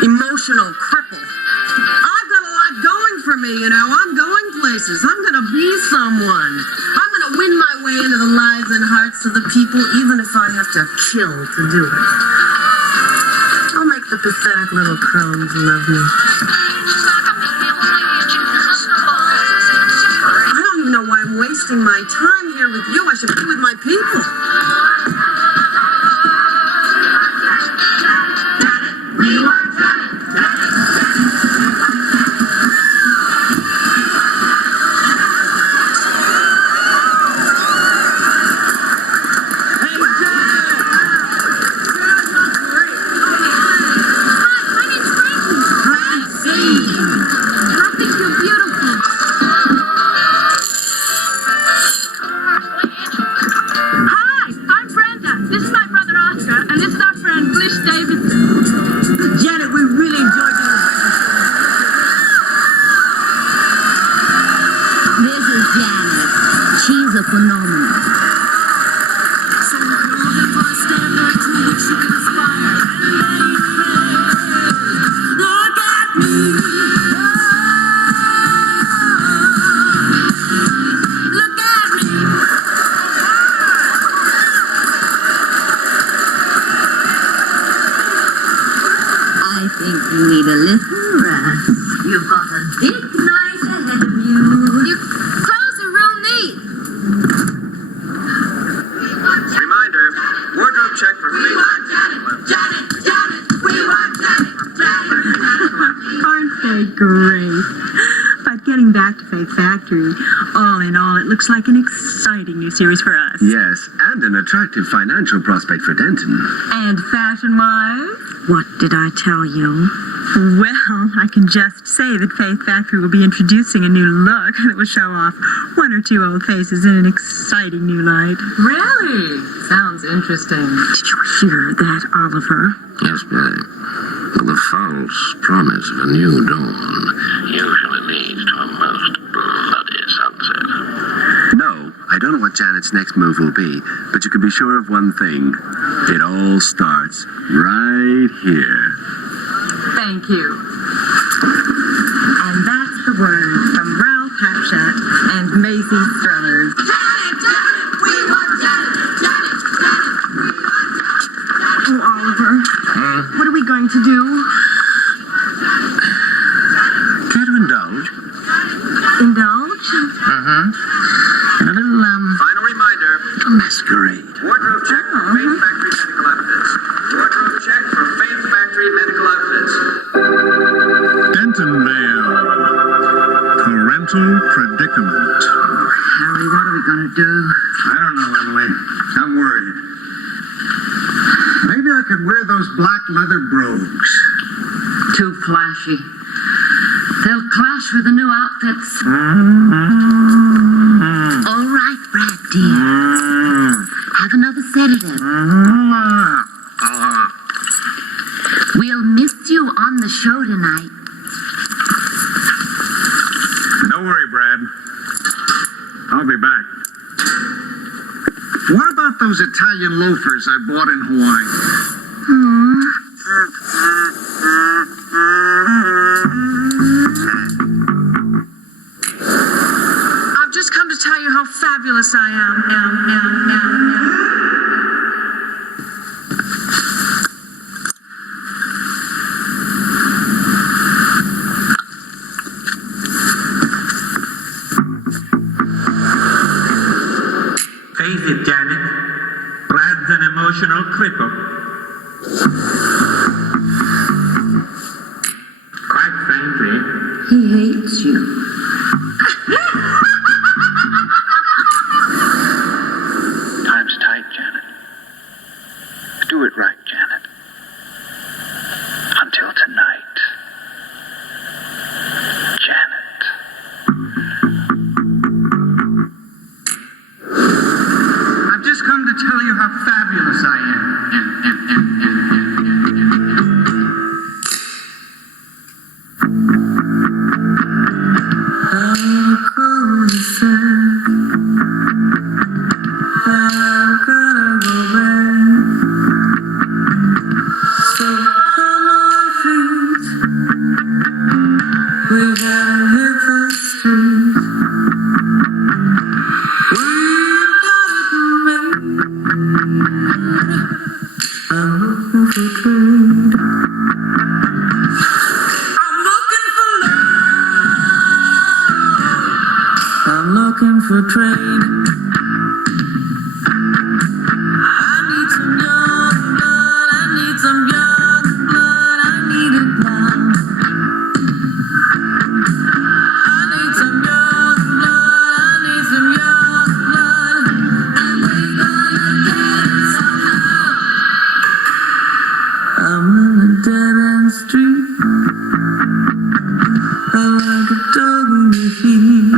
emotional cripple. I've got a lot going for me, you know. I'm going places. I'm going to be someone. I'm going to win my way into the lives and hearts of the people, even if I have to kill to do it. I'll make the pathetic little crones love me. I don't even know why I'm wasting my time here with you. I should be with my people. Looks like an exciting new series for us. Yes, and an attractive financial prospect for Denton. And fashion-wise? What did I tell you? Well, I can just say that Faith Factory will be introducing a new look that will show off one or two old faces in an exciting new light. Really? Sounds interesting. Did you hear that, Oliver? Yes, babe. Well, the false promise of a new dawn usually leads to a most bloody sunset. No, I don't know what Janet's next move will be, but you can be sure of one thing. It all starts right here. Thank you. And that's the word from Ralph Hapshat and Macy Struthers. Oh, Oliver. What are we going to do? Care to indulge? Indulge? A little, Final reminder. a masquerade. Wardrobe check for Faith Factory Medical Outfits. Wardrobe check for Faith Factory Medical Outfits. Dentonville. Parental predicament. Harry, what are we going to do? I don't know, Emily. I'm worried. Maybe I could wear those black leather brogues. Too flashy. They'll clash with the new outfits. All right, Brad, dear. Have another sedative. We'll miss you on the show tonight. Don't worry, Brad. I'll be back. What about those Italian loafers I bought in Hawaii? I've just come to tell you how fabulous I am. Face it, Janet. Brad's an emotional cripple. Quite frankly, He hates you. Time's tight, Janet. Do it right, Janet. Until tonight. Janet. I've just come to tell you how fabulous I am. I'm looking for trade. I need some young blood. I need some young blood. I need it now. I need some young blood. I need some young blood. And we're gonna get it somehow. I'm on a dead end street. I like a dog in the heat.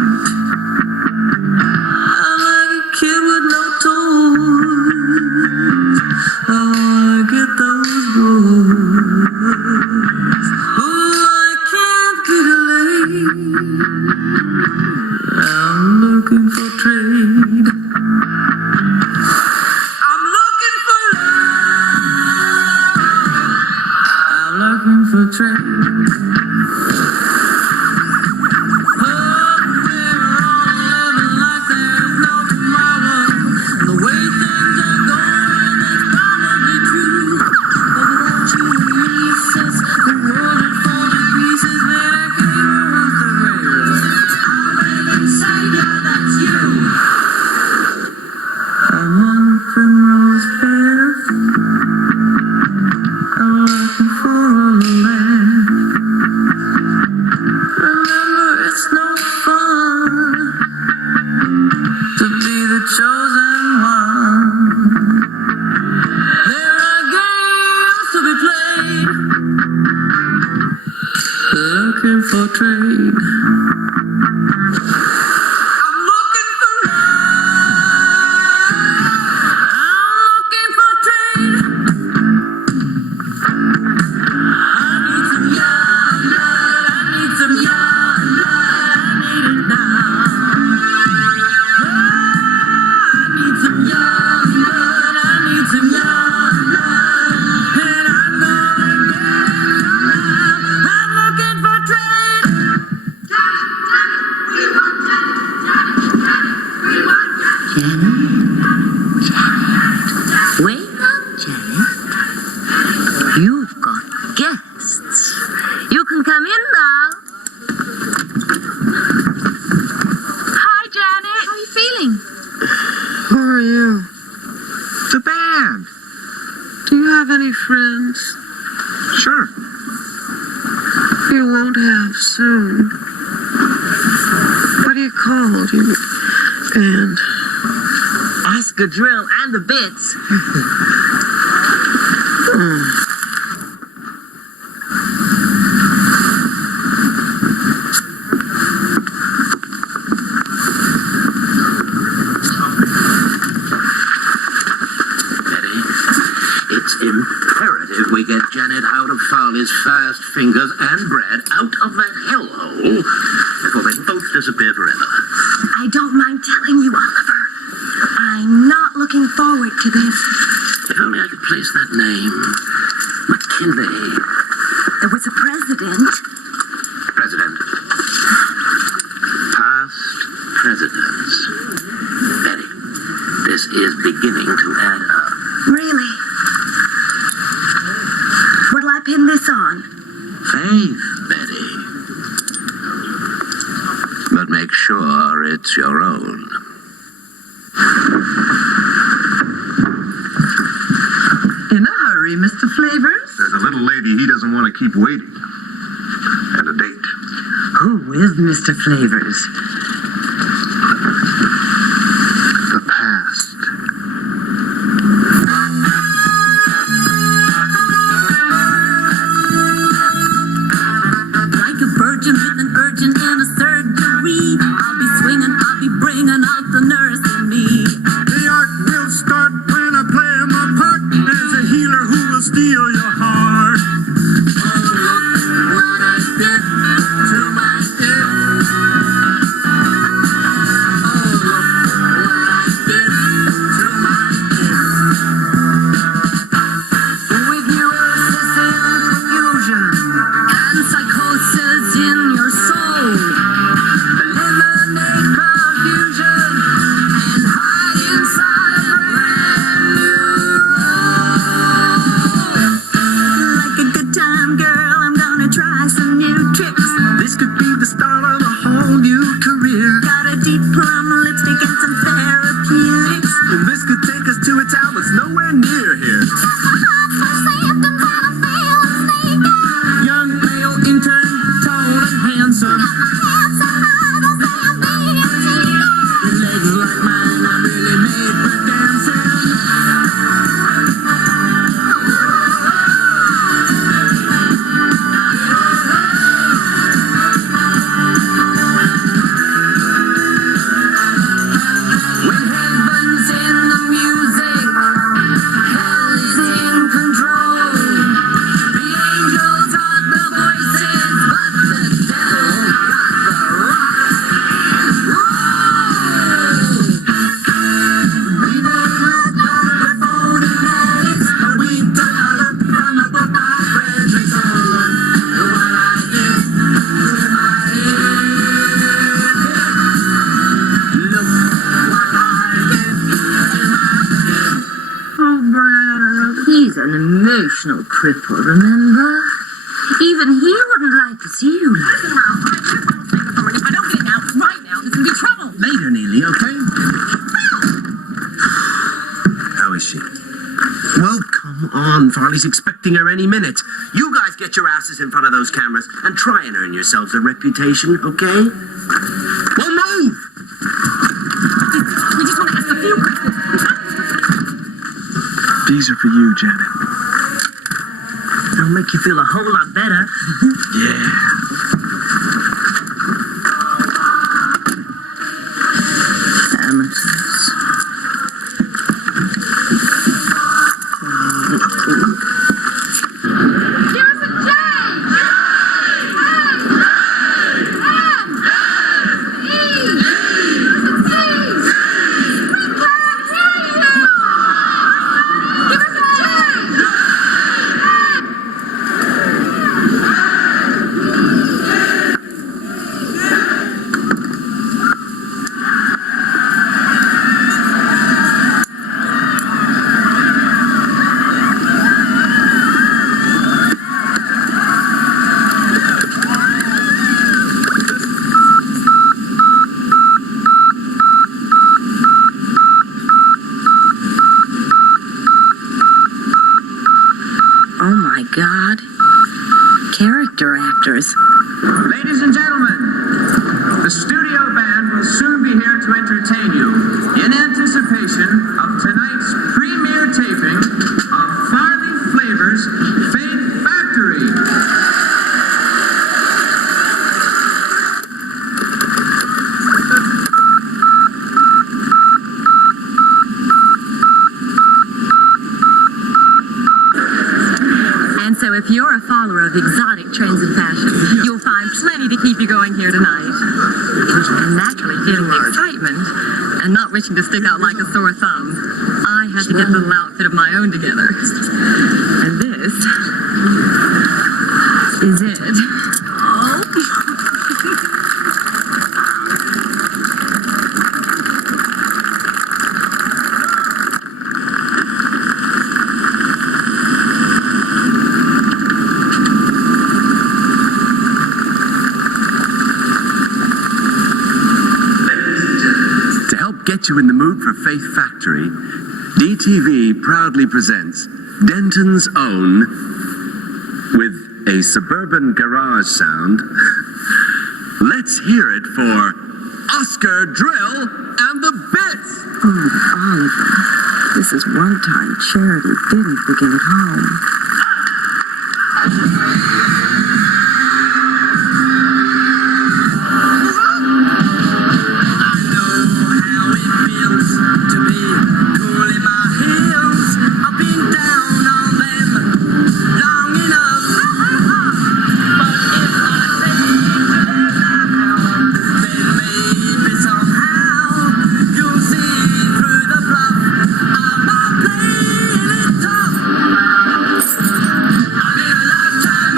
The drill and the bits. It's imperative we get Janet out of Farley's fast fingers and Brad out of that hellhole before they both disappear forever. I don't mind telling you, Oliver. I'm not looking forward to this. If only I could place that name. McKinley. There was a president. President. Past presidents. Betty, this is beginning to add up. Really? What'll I pin this on? Faith, Betty. But make sure it's your own. In a hurry, Mr. Flavors? There's a little lady he doesn't want to keep waiting. And a date. Who is Mr. Flavors? The past. Like a virgin with an urgent and a surgery. I'll be swinging, I'll be bringing out the nurse in me. The art will start when an emotional cripple, remember? Even he wouldn't like to see you like that. If I don't get it out right now, there's gonna be trouble. Later, Neely, okay? How is she? Well, come on. Farley's expecting her any minute. You guys get your asses in front of those cameras and try and earn yourselves a reputation, okay? Well, move! We just want to ask a few questions. These are for you, Janet. It'll make you feel a whole lot better. Yeah. Amateurs. Oh my God. Character actors. Ladies and gentlemen, the studio band will soon be here to entertain you in anticipation of tonight's premiere taping of Farley Flavor's Faith Factory. And so if you're a follower of exotic trends and fashion, you'll find plenty to keep you going here tonight. And naturally feeling the excitement and not wishing to stick out like a sore thumb, I had to get a little outfit of my own together. And this is it. Oh. Get you in the mood for Faith Factory, DTV proudly presents Denton's Own with a suburban garage sound. Let's hear it for Oscar Drill and the Bits. Oh, Oliver, this is one time Charity didn't forget at home. Time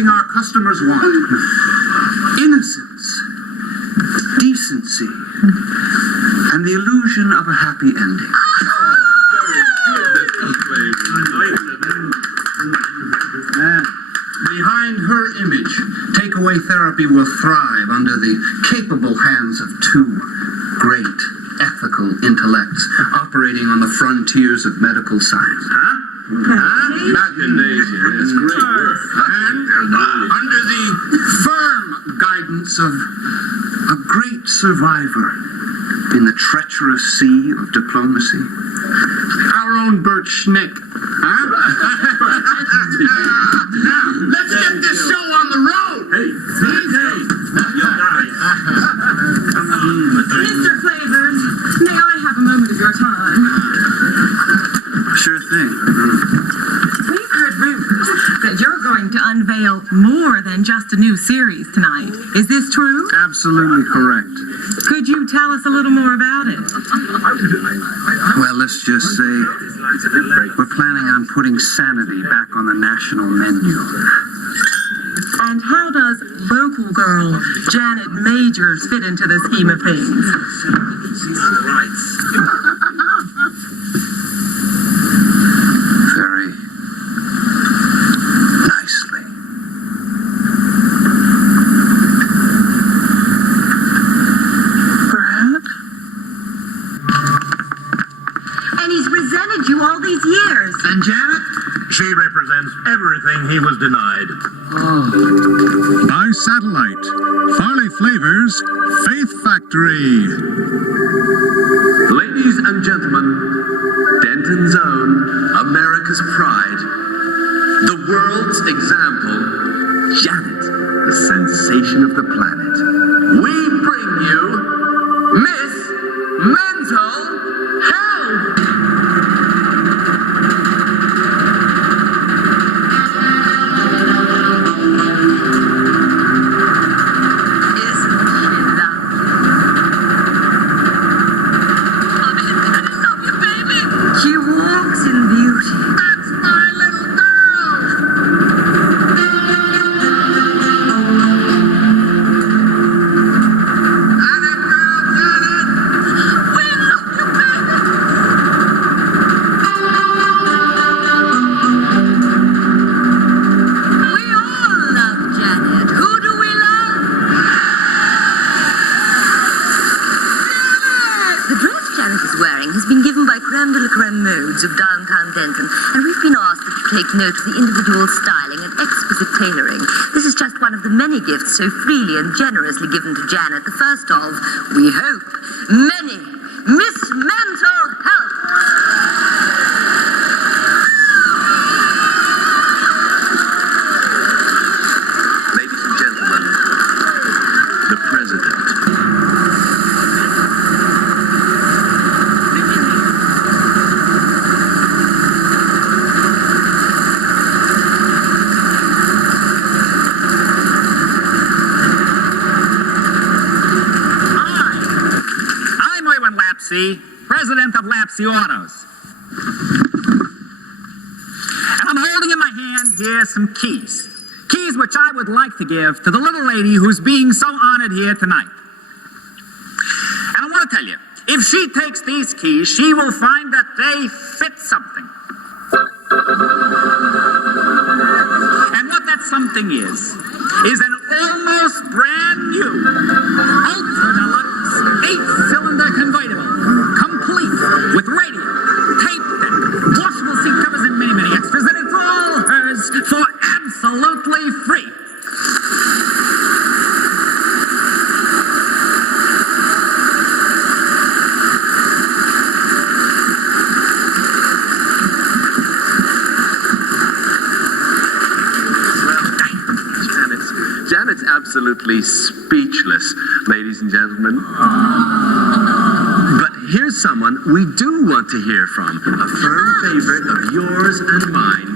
something our customers want. Innocence, decency, and the illusion of a happy ending. Behind her image, takeaway therapy will thrive under the capable hands of two great ethical intellects operating on the frontiers of medical science. Machination. That's great work. And under the firm guidance of a great survivor in the treacherous sea of diplomacy, our own Bert Schnick. Huh? Now, let's get this show on the road. Mr. Flavors, may I have a moment of your time? Sure thing. We've heard rumors that you're going to unveil more than just a new series tonight. Is this true? Absolutely correct. Could you tell us a little more about it? Well, let's just say we're planning on putting sanity back on the national menu. And how does local girl Janet Majors fit into the scheme of things? Very nicely. Perhaps? And he's resented you all these years. And Janet? She represents everything he was denied. By satellite, Farley Flavors, Faith Factory. Ladies and gentlemen, Denton's own, America's pride, the world's example, Janet, the sensation of the planet. We bring you Miss Mental Health! She walks in beauty. That's my little girl! We all love Janet. Who do we love? The dress Janet is wearing has been given by creme de la creme modes of downtown Denton, and we've been asked to take note of the individual styling and exquisite tailoring. This is just one of the many gifts so freely and generously given to Janet, the first of, we hope, many Miss Mental Health. Ladies and gentlemen, the President. I'm Owen Lapsey, president of Lapsey Autos. And I'm holding in my hand here some keys. Keys which I would like to give to the little lady who's being so honored here tonight. And I want to tell you, if she takes these keys, she will find that they fit something. And what that something is an almost brand new, ultra deluxe, 8-cylinder convertible, complete with radio, tape deck, washable seat covers, and many, many extras, and it's all hers for absolutely free. Janet's absolutely speechless, ladies and gentlemen. But here's someone we do want to hear from. A firm favorite of yours and mine.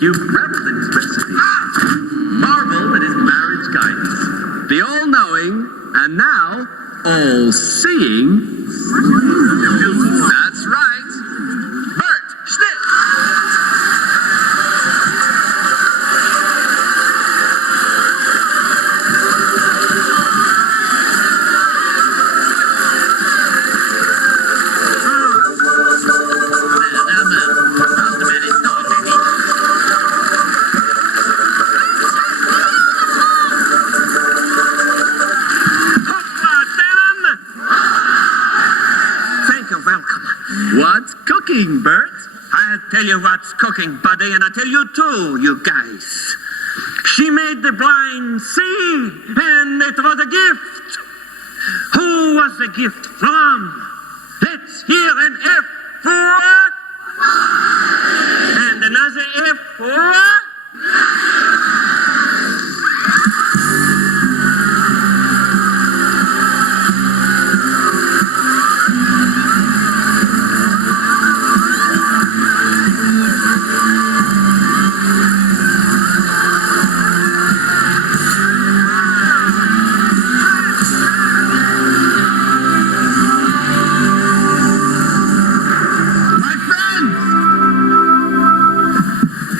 You've reveled in his recipes. Marveled at his marriage guidance. The all-knowing, and now, all-seeing. That's right. Bert Schnitt. tell you what's cooking, buddy, and I tell you too, you guys. She made the blind see, and it was a gift. Who was the gift from? Let's hear an F for. And another F for.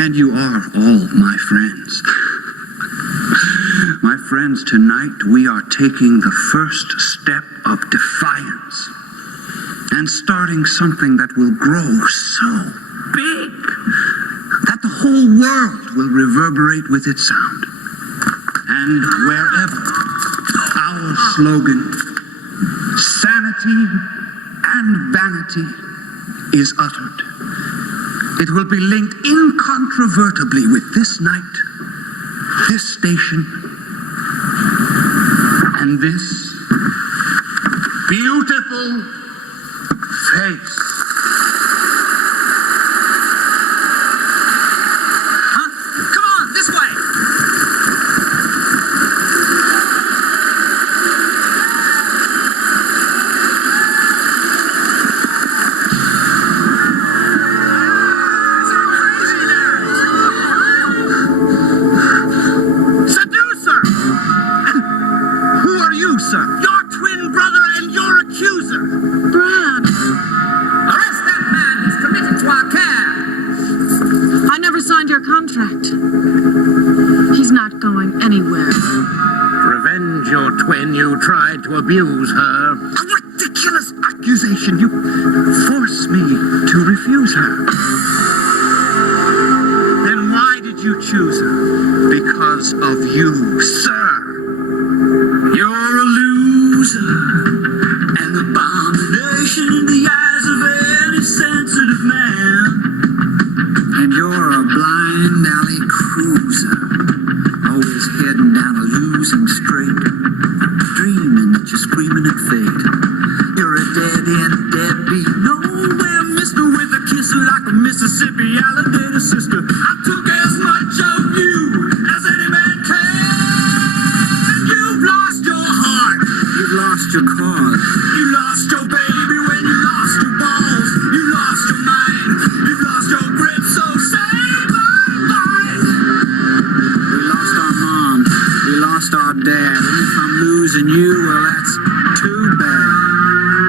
And you are all my friends. My friends, tonight we are taking the first step of defiance and starting something that will grow so big that the whole world will reverberate with its sound. And wherever our slogan, sanity and vanity, is uttered, it will be linked incontrovertibly with this night, this station, and this beautiful face. Huh? Come on, this way! Seducer! Who are you, sir? Your twin brother and your accuser. Brad, Arrest that man! He's committed to our care! I never signed your contract. He's not going anywhere. To revenge your twin, you tried to abuse her. A ridiculous accusation. You forced me to refuse her. Then why did you choose her? Because of you, sir. You're a loser, an abomination in the eyes of any sensitive man. And you're a blind alley cruiser, always heading down a losing straight, dreaming that you're screaming at fate. You're a dead-end deadbeat, nowhere mister with a kiss like a Mississippi alligator sister. I took as much of you as any man can. You've lost your heart, you've lost your cause, you lost your baby when you lost your balls, you lost your mind, you've lost your grip, so say bye-bye. We lost our mom, we lost our dad, and if I'm losing you, well, that's too bad.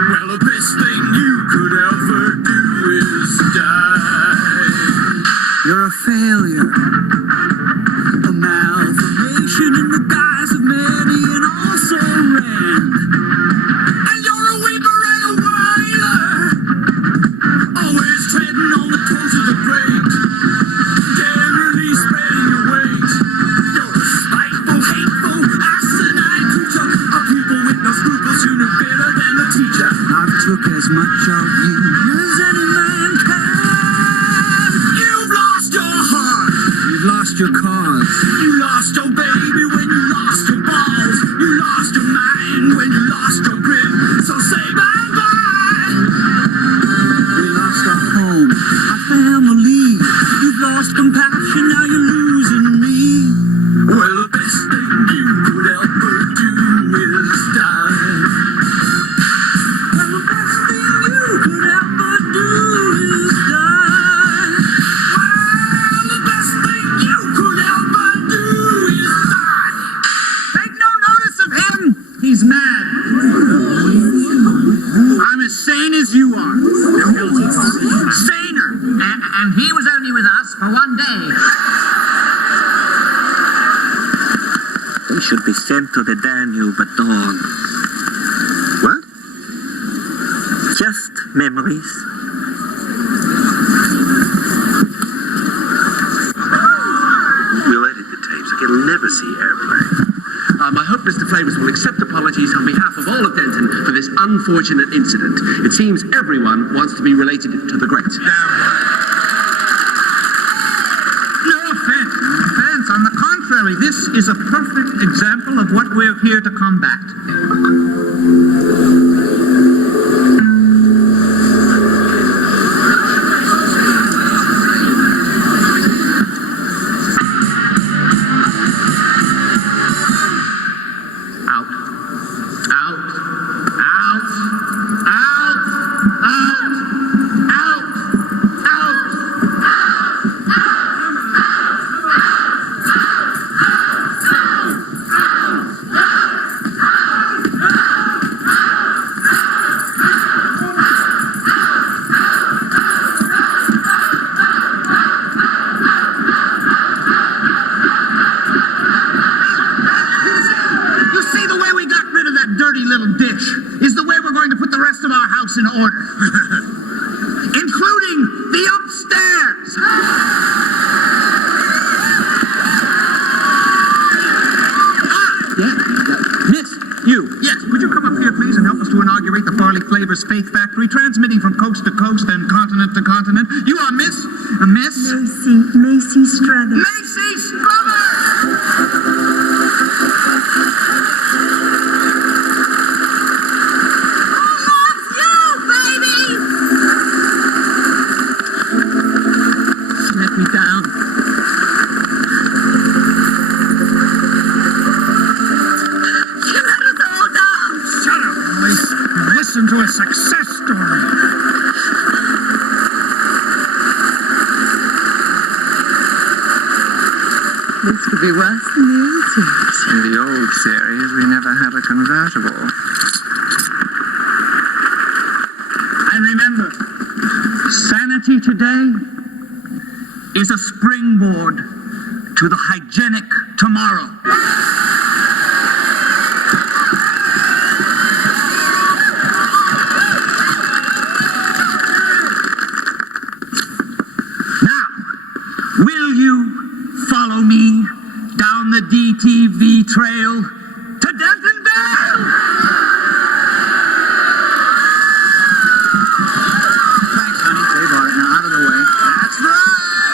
Well, the best thing you could ever do is die. You're a failure, a malformation in the guise of many and also rand. And you're a weeper and a whiler, always treading on the toes of the great, generally spreading your wings. You're a spiteful, hateful, asinine creature, a pupil with no scruples, you know better than the teacher. I've took as much of you as any man can. You've lost your heart, you've lost your cause, you lost your baby when you lost your balls, you lost your mind when you lost your grip, so say bye-bye. We lost our home, our family, you've lost compassion, now you're losing me. Well, the best thing you could ever do is die. Well, the best thing you could ever do is die. Well, the best thing you could ever do is die. Take no notice of him. He's mad. I'm as sane as you are. Saner. And he was only with us for one day. They should be sent to the Danube at dawn. What? Just memories. We'll edit the tapes. You'll never see airplay. I hope Mr. Flavors will accept apologies on behalf of all of Denton for this unfortunate incident. It seems everyone wants to be related to the great. Damn right. contrary, this is a perfect example of what we're here to combat. In order, including the upstairs. Miss, you. Yes, would you come up here, please, and help us to inaugurate the Farley Flavors Faith Factory, transmitting from coast to coast and continent to continent. You are Miss Macy Struthers. Macy Struthers. To a success story. This could be worse than the old series. In the old series, we never had a convertible. And remember, sanity today is a springboard to the hygienic tomorrow. Follow me down the DTV trail to Dentonville! Thanks, honey. They've got it. Now, out of the way. That's right!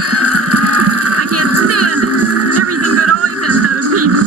I can't stand it. Everything but always has another piece.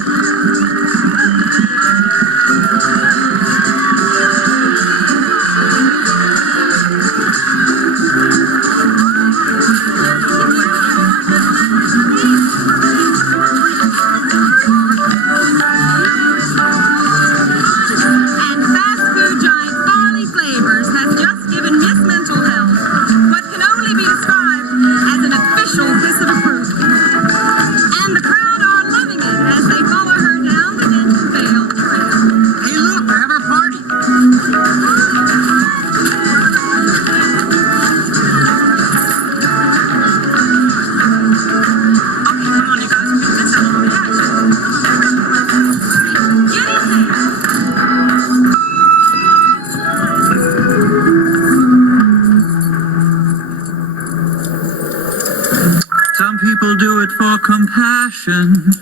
Compassion.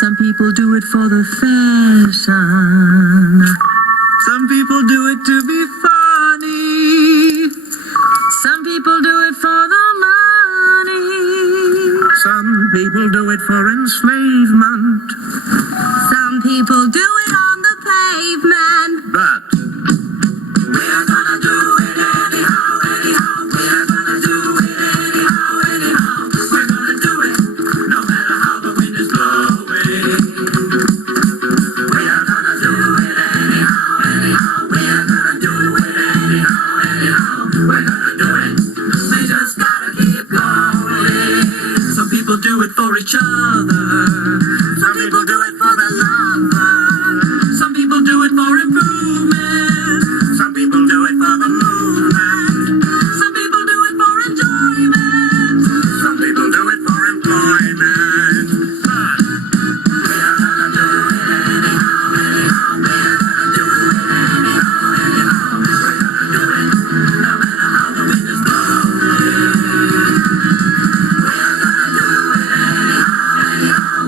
Some people do it for the fashion. Some people do it to be funny. Some people do it for the money. Some people do it for enslavement. Some people do it on the pavement. But we're gonna do it anyhow, anyhow. We're gonna do it anyhow, anyhow. We're gonna do it no matter how the wind is blowing. We are gonna do it anyhow, anyhow. We are gonna do it anyhow, anyhow. We're gonna do it. We just gotta keep going. Some people do it for each other. Some people do it for the lover. Some people do it for improvement. some people do it for the movement. Some people do it for enjoyment. Some people do it for employment. But we are gonna do it anyhow, anyhow. We're gonna do it anyhow, anyhow. We're gonna do it no matter how the wind is blowing. We are gonna do it anyhow, anyhow.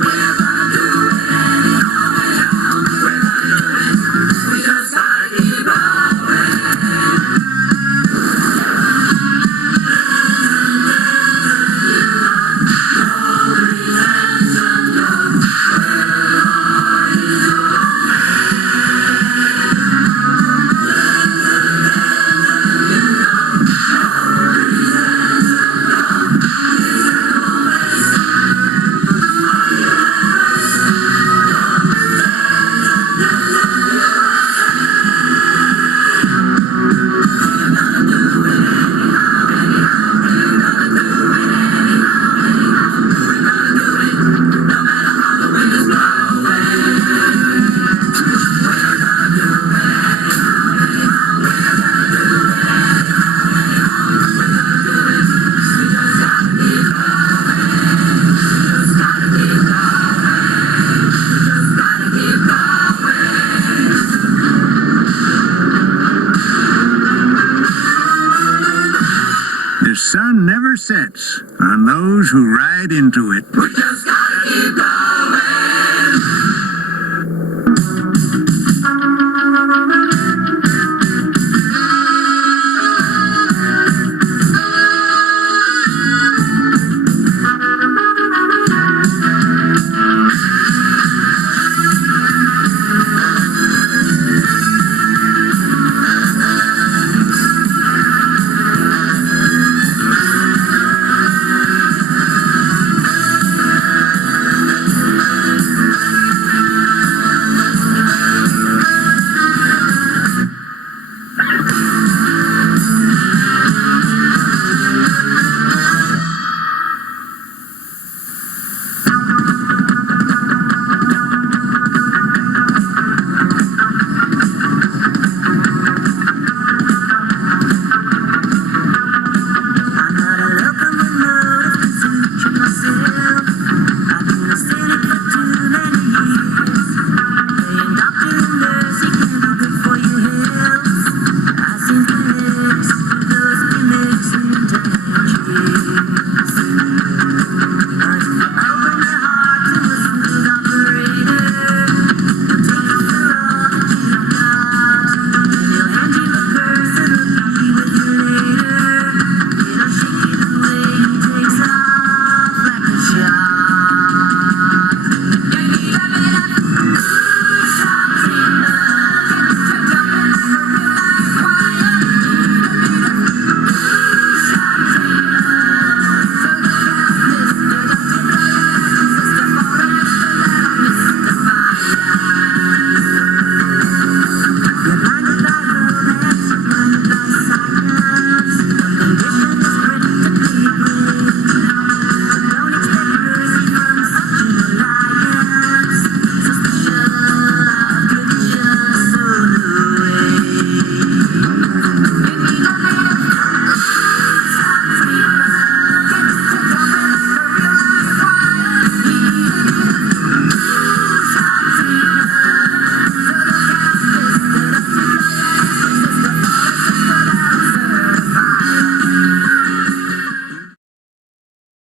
into it. We just gotta keep going.